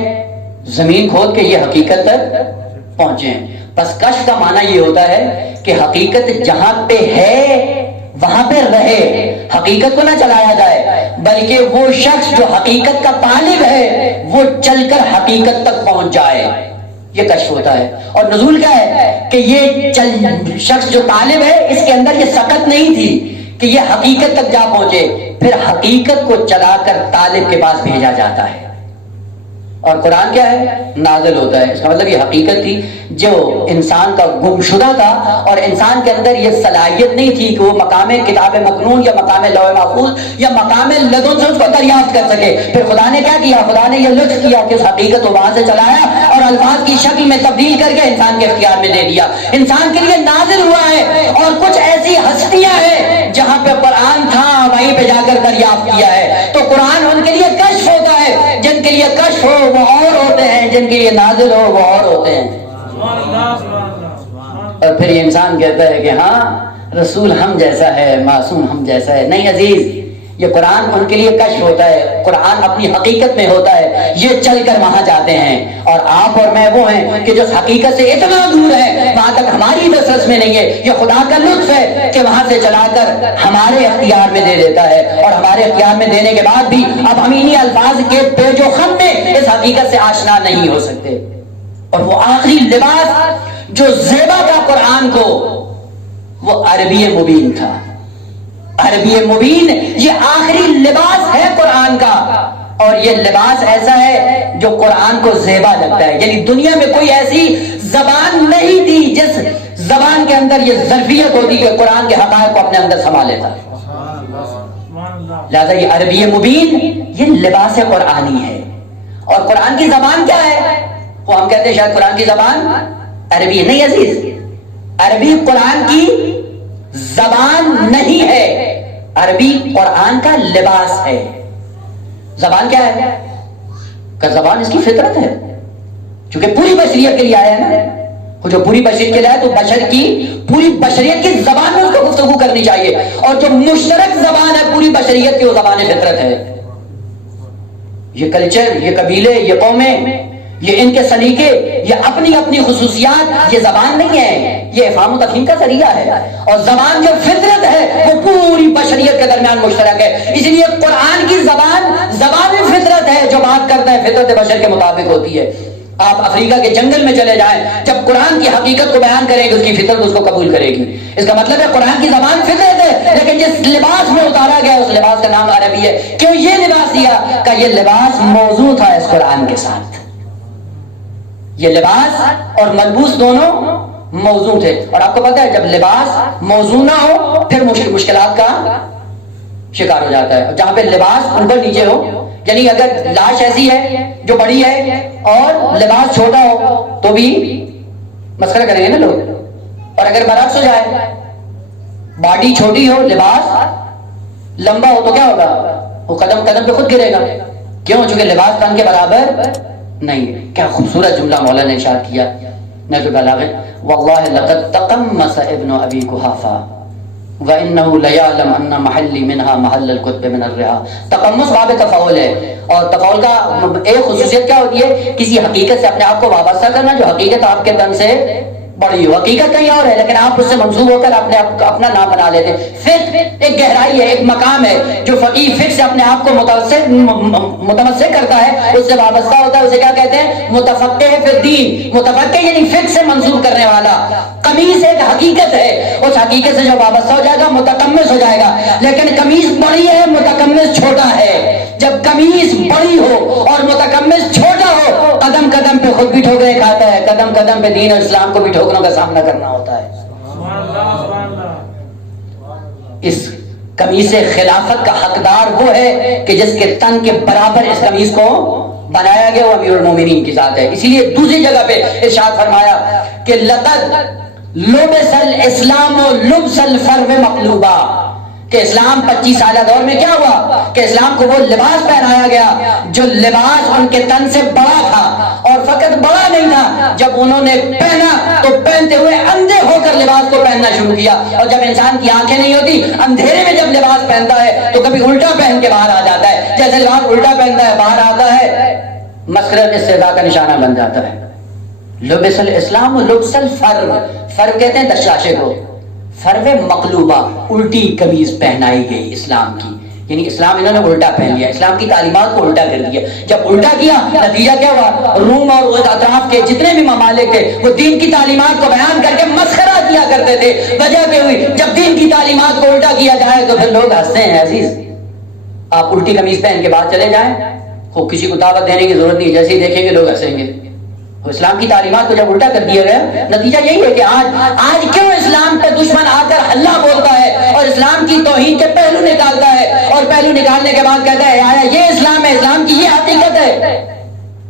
زمین کھود کے یہ حقیقت تک پہنچے ہیں۔ بس کشف کا معنی یہ ہوتا ہے کہ حقیقت جہاں پہ ہے وہاں پہ رہے، حقیقت کو نہ چلایا جائے، بلکہ وہ شخص جو حقیقت کا طالب ہے وہ چل کر حقیقت تک پہنچ جائے، یہ کشف ہوتا ہے۔ اور نزول کیا ہے؟ کہ یہ شخص جو طالب ہے اس کے اندر یہ سقط نہیں تھی کہ یہ حقیقت تک جا پہنچے، پھر حقیقت کو چلا کر طالب کے پاس بھیجا جاتا ہے۔ اور قرآن کیا ہے؟ نازل ہوتا ہے۔ اس کا مطلب یہ حقیقت تھی جو انسان کا گمشدہ تھا، اور انسان کے اندر یہ صلاحیت نہیں تھی کہ وہ مقام کتاب مکنون یا مقام لوح محفوظ یا مقام لدن سے اس کو دریافت کر سکے۔ پھر خدا نے کیا کیا؟ خدا نے یہ لطف کیا کہ اس حقیقت کو وہاں سے چلایا اور الفاظ کی شکل میں تبدیل کر کے انسان کے اختیار میں دے دیا۔ انسان کے لیے نازل ہوا ہے، اور کچھ ایسی ہستیاں ہیں جہاں پہ قرآن تھا وہیں پہ جا کر دریافت کیا ہے، تو قرآن ان کے لیے کشف ہوتا ہے۔ جن کے لیے کشف ہو وہ اور ہوتے ہیں، جن کے لیے نازل ہو وہ اور ہوتے ہیں۔ اور پھر یہ انسان کہتا ہے کہ ہاں رسول ہم جیسا ہے، معصوم ہم جیسا ہے۔ نہیں عزیز، یہ قرآن ان کے لیے کشف ہوتا ہے، قرآن اپنی حقیقت میں ہوتا ہے، یہ چل کر وہاں جاتے ہیں، اور آپ اور میں وہ ہیں کہ جو حقیقت سے اتنا دور ہے وہاں تک ہماری دسترس میں نہیں ہے۔ یہ خدا کا لطف ہے کہ وہاں سے چلا کر ہمارے اختیار میں دے دیتا ہے، اور ہمارے اختیار میں دینے کے بعد بھی اب ہم انہی الفاظ کے پیچ و خم میں اس حقیقت سے آشنا نہیں ہو سکتے۔ اور وہ آخری لباس جو زیبا تھا قرآن کو، وہ عربی مبین تھا۔ عربی مبین یہ آخری لباس ہے قرآن کا، اور یہ لباس ایسا ہے جو قرآن کو زیبا لگتا ہے۔ یعنی دنیا میں کوئی ایسی زبان نہیں تھی جس زبان کے اندر یہ ظرفیت ہوتی کہ قرآن کے حقائق کو اپنے اندر سما لیتا۔ لہذا یہ عربی مبین یہ لباس قرآنی ہے۔ اور قرآن کی زبان کیا ہے؟ وہ ہم کہتے ہیں شاید قرآن کی زبان عربی ہے، نہیں عزیز، عربی قرآن کی زبان نہیں ہے، عربی قرآن کا لباس ہے۔ زبان کیا ہے؟ کہ زبان اس کی فطرت ہے، چونکہ پوری بشریت کے لیے آیا ہے نا، وہ جو پوری بشریت کے لیے آیا تو بشر کی پوری بشریت کی زبان میں اس کو گفتگو کرنی چاہیے. اور جو مشترک زبان ہے پوری بشریت کی وہ زبان فطرت ہے. یہ کلچر، یہ قبیلے، یہ قومیں، یہ ان کے سلیقے، یہ اپنی اپنی خصوصیات، یہ زبان نہیں ہے، یہ افہام و تفہیم کا ذریعہ ہے. اور زبان جو فطرت ہے وہ پوری بشریت کے درمیان مشترک ہے. اس لیے قرآن کی زبان فطرت ہے، جو بات کرتا ہے فطرت بشر کے مطابق ہوتی ہے. آپ افریقہ کے جنگل میں چلے جائیں، جب قرآن کی حقیقت کو بیان کریں گے اس کی فطرت اس کو قبول کرے گی. اس کا مطلب ہے قرآن کی زبان فطرت ہے، لیکن جس لباس میں اتارا گیا اس لباس کا نام عربی ہے. کیوں یہ لباس دیا؟ کہ یہ لباس موضوع تھا اس قرآن کے ساتھ. یہ لباس اور ملبوس دونوں موضوع تھے. اور آپ کو پتا ہے جب لباس موضوع نہ ہو پھر مشکلات کا شکار ہو جاتا ہے. جہاں پہ لباس اوپر نیچے ہو، یعنی اگر لاش ایسی ہے جو بڑی ہے اور لباس چھوٹا ہو تو بھی مسخرہ کریں گے نا لوگ. اور اگر برعکس ہو جائے، باڈی چھوٹی ہو لباس لمبا ہو تو کیا ہوگا؟ وہ قدم قدم پہ خود گرے گا. کیوں؟ چونکہ لباس تن کے برابر نہیں. کیا خوبصورت جملہ مولا نے ارشاد کیا نظر البلاغہ، واللہ لقد تقمص ابن ابی قحافہ وَإِنَّهُ لَيَعْلَمْ أَنَّ مَحَلِّ مِنْهَا مَحَلَّ الْكُتْبِ مِنَ الرِّحَا. تقمص باب تفاعل ہے، اور تفاعل کا ایک خصوصیت کیا ہوتی ہے؟ کسی حقیقت سے اپنے آپ کو وابستہ کرنا جو حقیقت آپ کے تن سے بڑی ہو. حقیقت کہیں اور ہے لیکن آپ اس سے منسوب ہو کر اپنا نام بنا لیتے. فقہ ایک گہرائی ہے، ایک مقام ہے جو فقیہ فقہ سے اپنے آپ کو متمسک کرتا ہے، اس سے وابستہ ہوتا ہے. اسے کیا کہتے ہیں؟ متفقہ فی الدین. متفقہ یعنی فقہ سے منسوب کرنے والا. قمیص ایک حقیقت ہے، اس حقیقت سے جو وابستہ ہو جائے گا متقمص ہو جائے گا. لیکن قمیص بڑی ہے، متقمص چھوٹا ہے. جب قمیص بڑی ہو اور متقمص چھوٹا ہو، قدم قدم پہ خود بھی ٹھوکریں کھاتا ہے، قدم قدم پہ دین اور اسلام کو بھی ٹھوکروں کا سامنا کرنا ہوتا ہے. اس قمیص خلافت کا حقدار وہ ہے کہ جس کے تن کے برابر اس قمیص کو بنایا گیا، وہ امیر المومنین کی ذات ہے. اسی لیے دوسری جگہ پہ ارشاد فرمایا کہ لقد لبس الاسلام لبس الفرو مقلوبا، کہ اسلام 25 سالہ دور میں کیا ہوا کہ اسلام کو وہ لباس پہنایا گیا جو لباس ان کے تن سے بڑا تھا. اور فقط بڑا نہیں تھا، جب انہوں نے پہنا تو پہنتے ہوئے اندھے ہو کر لباس کو پہننا شروع کیا. اور جب انسان کی آنکھیں نہیں ہوتی، اندھیرے میں جب لباس پہنتا ہے تو کبھی الٹا پہن کے باہر آ جاتا ہے. جیسے لباس الٹا پہنتا ہے باہر آتا ہے، مسخرہ استہزاء کا نشانہ بن جاتا ہے. لبس الاسلام لبس الفرو، فرو کہتے ہیں دشاشے کو. فرو مقلوبہ، الٹی قمیض پہنائی گئی اسلام کی، یعنی اسلام انہوں نے الٹا پہن لیا، اسلام کی تعلیمات کو الٹا کر دیا. جب الٹا کیا نتیجہ کیا ہوا؟ روم اور اطراف کے جتنے بھی ممالک تھے وہ دین کی تعلیمات کو بیان کر کے مسخرہ کیا کرتے تھے. وجہ کیا ہوئی؟ جب دین کی تعلیمات کو الٹا کیا جائے تو پھر لوگ ہنستے ہیں. عزیز آپ الٹی قمیض پہن کے بعد چلے جائیں، کو کسی کو دعوت دینے کی ضرورت نہیں، جیسے ہی دیکھیں گے لوگ ہنسیں گے. اسلام کی تعلیمات کو جب الٹا کر دیا گیا، نتیجہ یہی ہے کہ آج کیوں اسلام پہ دشمن آ کر ہلہ بولتا ہے اور اسلام کی توہین کے پہلو نکالتا ہے، اور پہلو نکالنے کے بعد کہتا ہے آیا یہ اسلام ہے، اسلام کی یہ حقیقت ہے.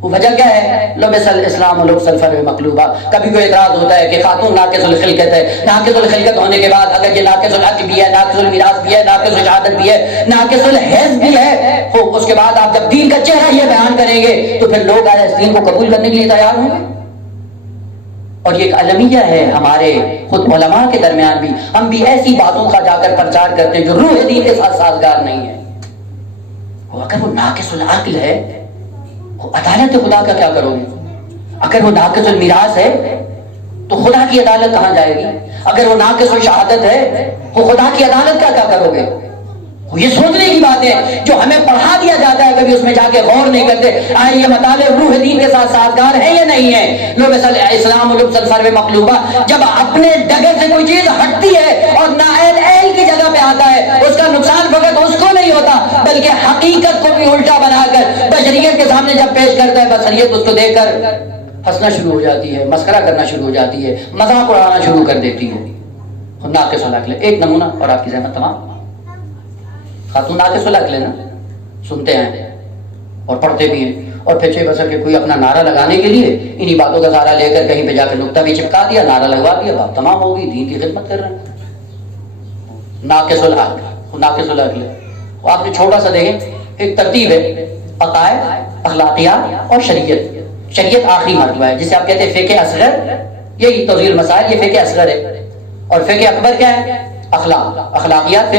وہ وجہ کیا ہے؟ لبس الاسلام لبس الفرو مقلوبہ. کبھی کوئی اعتراض ہوتا ہے کہ خاتون ناقص الخلقت ہے. ناقص الخلقت ہونے کے بعد اگر یہ ناقص الحق بھی ہے، ناقص المیراث بھی ہے، ناقص الشہادت بھی ہے، ناقص الحیض بھی ہے، تو اس کے بعد آپ جب دین کا چہرہ یہ بیان کریں گے تو پھر لوگ آیا اس دین کو قبول کرنے کے لیے تیار ہوں گے. اور یہ ایک المیہ ہے ہمارے خود علماء کے درمیان بھی. ہم بھی ایسی باتوں کا جا کر پرچار کرتے ہیں جو روح دین کے ساتھ سازگار نہیں ہے. اگر وہ ناقص العقل ہے، عدالت خدا کا کیا کرو گے؟ اگر وہ ناقص المیراث ہے تو خدا کی عدالت کہاں جائے گی؟ اگر وہ ناقص الشہادت ہے تو خدا کی عدالت کا کیا کرو گے؟ یہ سوچنے کی بات ہے جو ہمیں پڑھا دیا جاتا ہے، کبھی اس میں جا کے غور نہیں کرتے. آئے یہ مطالعے روح دین کے ساتھ سازگار ہے یا نہیں ہے؟ لبس الاسلام لبس الفرو مقلوبہ. جب اپنے ڈگر سے کوئی چیز ہٹتی ہے اور نااہل کی جگہ پہ آتا ہے، اس کا نقصان فقط اس کو نہیں ہوتا بلکہ حقیقت کو بھی الٹا بنا کر بشریت کے سامنے جب پیش کرتا ہے، بشریت اس کو دیکھ کر ہنسنا شروع ہو جاتی ہے، مسخرہ کرنا شروع ہو جاتی ہے، مذاق اڑانا شروع کر دیتی ہے. ناقص العقل. ایک نمونہ اور آپ کی زحمت تمام. خاتون ناقص العقل نا، سنتے ہیں اور پڑھتے بھی ہیں، اور پھر بسر کے کوئی اپنا نعرہ لگانے کے لیے انہی باتوں کا سہارا لے کر کہیں پہ جا کر نقطہ بھی چپکا دیا، نعرہ لگوا دیا، بات تمام ہو گئی، دین کی خدمت کر رہے ہیں. ناقص العقل، ناقص العقل. آپ نے چھوٹا سا دیکھیں، ایک ترتیب ہے عقائد، اخلاقیات اور شریعت. شریعت آخری مرتبہ ہے جسے آپ کہتے ہیں فقہ اصغر. یہی توضیح المسائل، یہ فقہ اصغر ہے. اور فقہ اکبر کیا ہے؟ اخلاقیات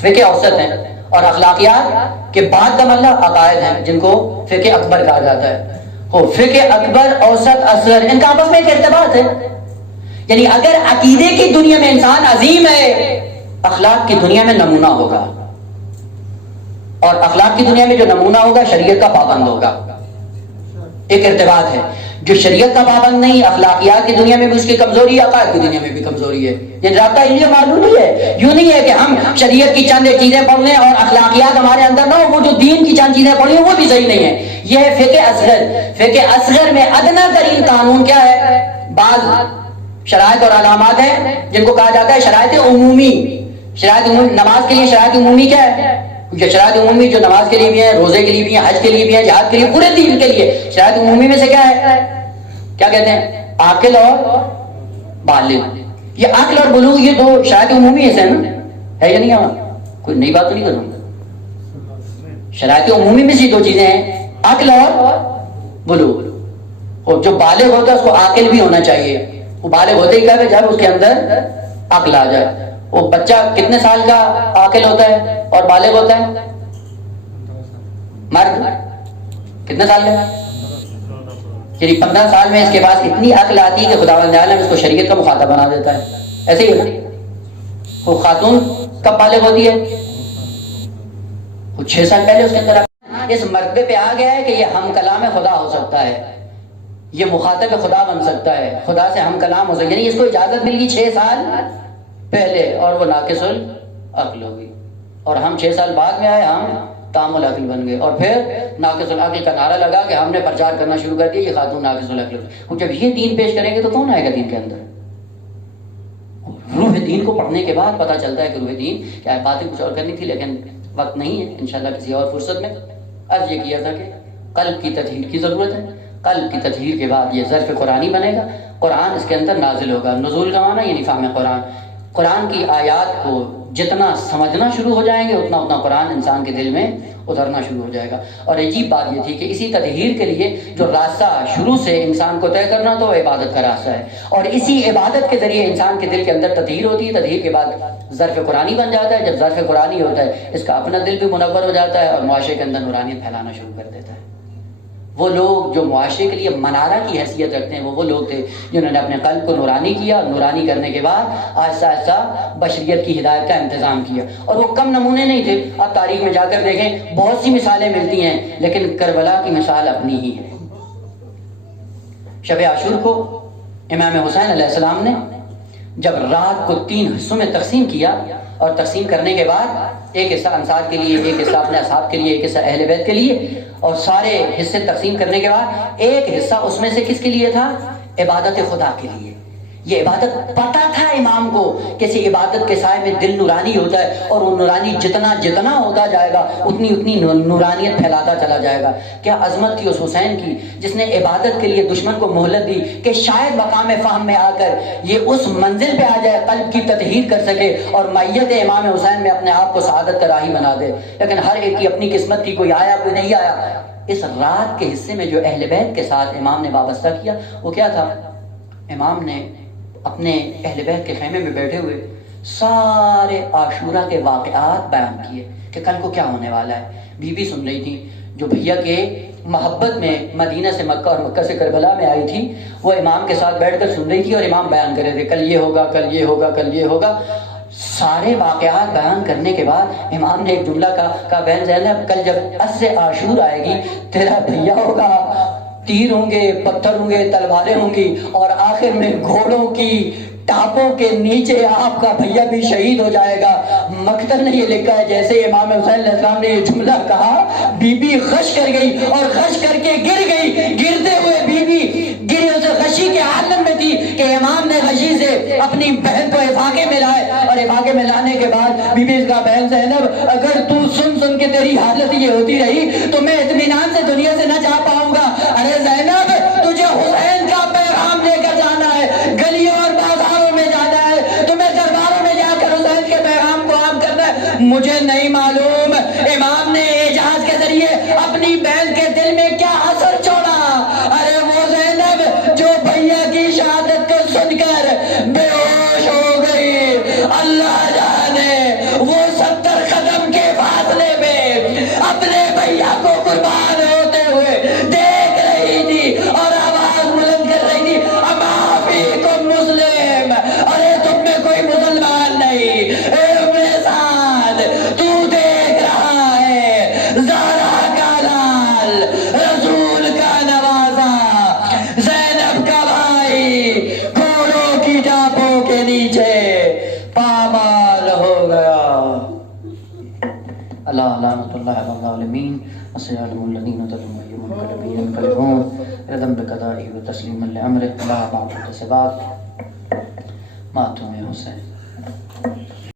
فقہ اوسط ہیں، اور اخلاقیات کے بعد کا مرحلہ عقائد ہیں جن کو فقہ اکبر کہا جاتا ہے۔ فقہ اکبر، اوسط، اصغر، ان کا آپس میں ایک ارتباط ہے۔ یعنی اگر عقیدے کی دنیا میں انسان عظیم ہے، اخلاق کی دنیا میں نمونہ ہوگا، اور اخلاق کی دنیا میں جو نمونہ ہوگا شریعت کا پابند ہوگا۔ ایک ارتباط ہے۔ جو شریعت کا پابند نہیں، اخلاقیات کی دنیا میں بھی اس کی کمزوری ہے، عقائد کی دنیا میں بھی کمزوری ہے۔ یہ رابطہ اس لیے معلوم نہیں ہے، یوں نہیں ہے کہ ہم شریعت کی چند چیزیں پڑھ لیں اور اخلاقیات ہمارے اندر نہ ہو، وہ جو دین کی چند چیزیں پڑھی ہیں وہ بھی صحیح نہیں ہے۔ یہ ہے فقہ اصغر۔ فقہ اصغر میں ادنیٰ ترین قانون کیا ہے؟ بعض شرائط اور علامات ہیں جن کو کہا جاتا ہے شرائط عمومی۔ شرائط عمومی نماز کے لیے شرائط عمومی کیا ہے؟ یہ شرائط عمومی جو نماز کے لیے بھی ہے، روزے کے لیے بھی ہے، حج کے لیے بھی ہے، جہاد کے لیے، پورے دین کے لیے شرائط عمومی میں سے کیا ہے؟ کیا کہتے ہیں؟ عاقل اور بالغ۔ یہ عقل اور بلوغ یہ دو شرائط عمومی ہے نا، ہے یا نہیں؟ کوئی نئی بات تو نہیں کروں گا۔ شرائط عمومی میں سے دو چیزیں ہیں، عقل اور بلوغ۔ اور جو بالغ ہوتا ہے اس کو عاقل بھی ہونا چاہیے۔ وہ بالغ ہوتے ہی کیا ہے جب اس کے اندر عقل آ جائے۔ وہ بچہ کتنے سال کا عاقل ہوتا ہے اور بالغ ہوتا ہے؟ مرد کتنے سال کا؟ یعنی 15 سال میں اس کے پاس اتنی عقل آتی ہے کہ خداوند عالم اس کو شریعت کا مخاطب بنا دیتا ہے۔ ایسے ہی ہے نا؟ وہ خاتون کب بالغ ہوتی ہے؟ وہ 6 سال پہلے اس کے اندر اس مرتبے پہ آ گیا ہے کہ یہ ہم کلام خدا ہو سکتا ہے، یہ مخاطب خدا بن سکتا ہے، خدا سے ہم کلام ہو سکتا ہے۔ یعنی اس کو اجازت مل گئی 6 سال پہلے، اور وہ ناقص العقل ہو گئی، اور ہم 6 سال بعد میں آئے، ہم تام العقل بن گئے، اور پھر ناقص العقل کا نعرہ لگا کہ ہم نے پرچار کرنا شروع کر دیا یہ خاتون ناقص العقل ہے۔ وہ جب یہ دین پیش کریں گے تو کون آئے گا دین کے اندر؟ روح دین کو پڑھنے کے بعد پتہ چلتا ہے کہ روح دین کیا ہے۔ باتیں کچھ اور کرنی تھی لیکن وقت نہیں ہے، انشاءاللہ کسی اور فرصت میں۔ عرض یہ کیا تھا کہ قلب کی تطہیر کی ضرورت ہے۔ قلب کی تطہیر کے بعد یہ ظرف قرآنی بنے گا، قرآن اس کے اندر نازل ہوگا۔ نزول کا معنی یعنی فہم قرآن۔ قرآن کی آیات کو جتنا سمجھنا شروع ہو جائیں گے اتنا قرآن انسان کے دل میں اترنا شروع ہو جائے گا۔ اور عجیب بات یہ تھی کہ اسی تطہیر کے لیے جو راستہ شروع سے انسان کو طے کرنا تو وہ عبادت کا راستہ ہے، اور اسی عبادت کے ذریعے انسان کے دل کے اندر تطہیر ہوتی ہے۔ تطہیر کے بعد ظرف قرآنی بن جاتا ہے۔ جب ظرف قرآنی ہوتا ہے اس کا اپنا دل بھی منور ہو جاتا ہے اور معاشرے کے اندر نورانیت پھیلانا شروع کر دیتا ہے۔ وہ لوگ جو معاشرے کے لیے منارہ کی حیثیت رکھتے ہیں وہ لوگ تھے جنہوں نے اپنے قلب کو نورانی کیا، نورانی کرنے کے بعد آہستہ آہستہ بشریت کی ہدایت کا انتظام کیا۔ اور وہ کم نمونے نہیں تھے، آپ تاریخ میں جا کر دیکھیں بہت سی مثالیں ملتی ہیں، لیکن کربلا کی مثال اپنی ہی ہے۔ شب عاشور کو امام حسین علیہ السلام نے جب رات کو 3 حصوں میں تقسیم کیا، اور تقسیم کرنے کے بعد ایک حصہ انصار کے لیے، ایک حصہ اپنے اصحاب کے لیے، ایک حصہ اہل بیت کے لیے، اور سارے حصے تقسیم کرنے کے بعد ایک حصہ اس میں سے کس کے لیے تھا؟ عبادت خدا کے لیے۔ یہ عبادت پتہ تھا امام کو کہ اس عبادت کے سائے میں دل نورانی ہوتا ہے، اور وہ نورانی جتنا جتنا ہوتا جائے گا اتنی نورانیت پھیلاتا چلا جائے گا۔ کیا عظمت تھی اس حسین کی جس نے عبادت کے لیے دشمن کو مہلت دی کہ شاید مقام فہم میں آ کر یہ اس منزل پہ آ جائے، قلب کی تطہیر کر سکے اور میت امام حسین میں اپنے آپ کو سعادت کا راہی بنا دے۔ لیکن ہر ایک کی اپنی قسمت تھی، کوئی آیا کوئی نہیں آیا۔ اس رات کے حصے میں جو اہل بیت کے ساتھ امام نے وابستہ کیا وہ کیا تھا؟ امام نے اپنے اہل بیت کے خیمے میں بیٹھے ہوئے سارے عاشورہ کے واقعات بیان کیے کہ کل کو کیا ہونے والا ہے۔ بی بی سن رہی تھی جو بھیا کے محبت میں مدینہ سے مکہ اور مکہ سے کربلا میں آئی تھی، وہ امام کے ساتھ بیٹھ کر سن رہی تھی، اور امام بیان کر رہے تھے کل یہ ہوگا، کل یہ ہوگا، کل یہ ہوگا۔ سارے واقعات بیان کرنے کے بعد امام نے ایک جملہ کہا بہن زینب کل جب عصر عاشور آئے گی تیرا بھیا ہوگا، تیر ہوں گے، پتھر ہوں گے، تلواریں ہوں گی، اور آخر میں گھوڑوں کی ٹاپوں کے نیچے آپ کا بھیا بھی شہید ہو جائے گا۔ مقتل نے یہ لکھا ہے جیسے امام حسین علیہ السلام نے یہ جملہ کہا بی بی غش کر گئی، اور غش کر کے گر گئی۔ گرتے ہوئے بی بی گری اسے غشی کے عالم میں تھی کہ امام نے غشی سے اپنی بہن کو افاقے میں لائے، اور افاقے میں لانے کے بعد بی بی اس کا بہن زینب اگر تو سن کے تیری حالت یہ ہوتی رہی تو میں اطمینان سے دنیا سے نہ جا پاؤں گا۔ ارے زینب تجھے حسین کا پیغام لے کر جانا ہے، گلیوں اور بازاروں میں جانا ہے، تمہیں درباروں میں جا کر حسین کے پیغام کو عام کرنا ہے۔ مجھے نہیں معلوم امام نے اعجاز کے ذریعے اپنی بہن کے دل میں کیا اثر چھوڑا۔ ارے وہ زینب جو بھیا کی شہادت کو سن کر بے ہوش ہو گئی، اللہ الا لعنۃ اللہ علی الظالمین وسيعلم الذين ظلموا أي منقلب ينقلبون إلى ذنب قضائه وتسليما لأمره لا بعد التسبات ماتوا يا حسين.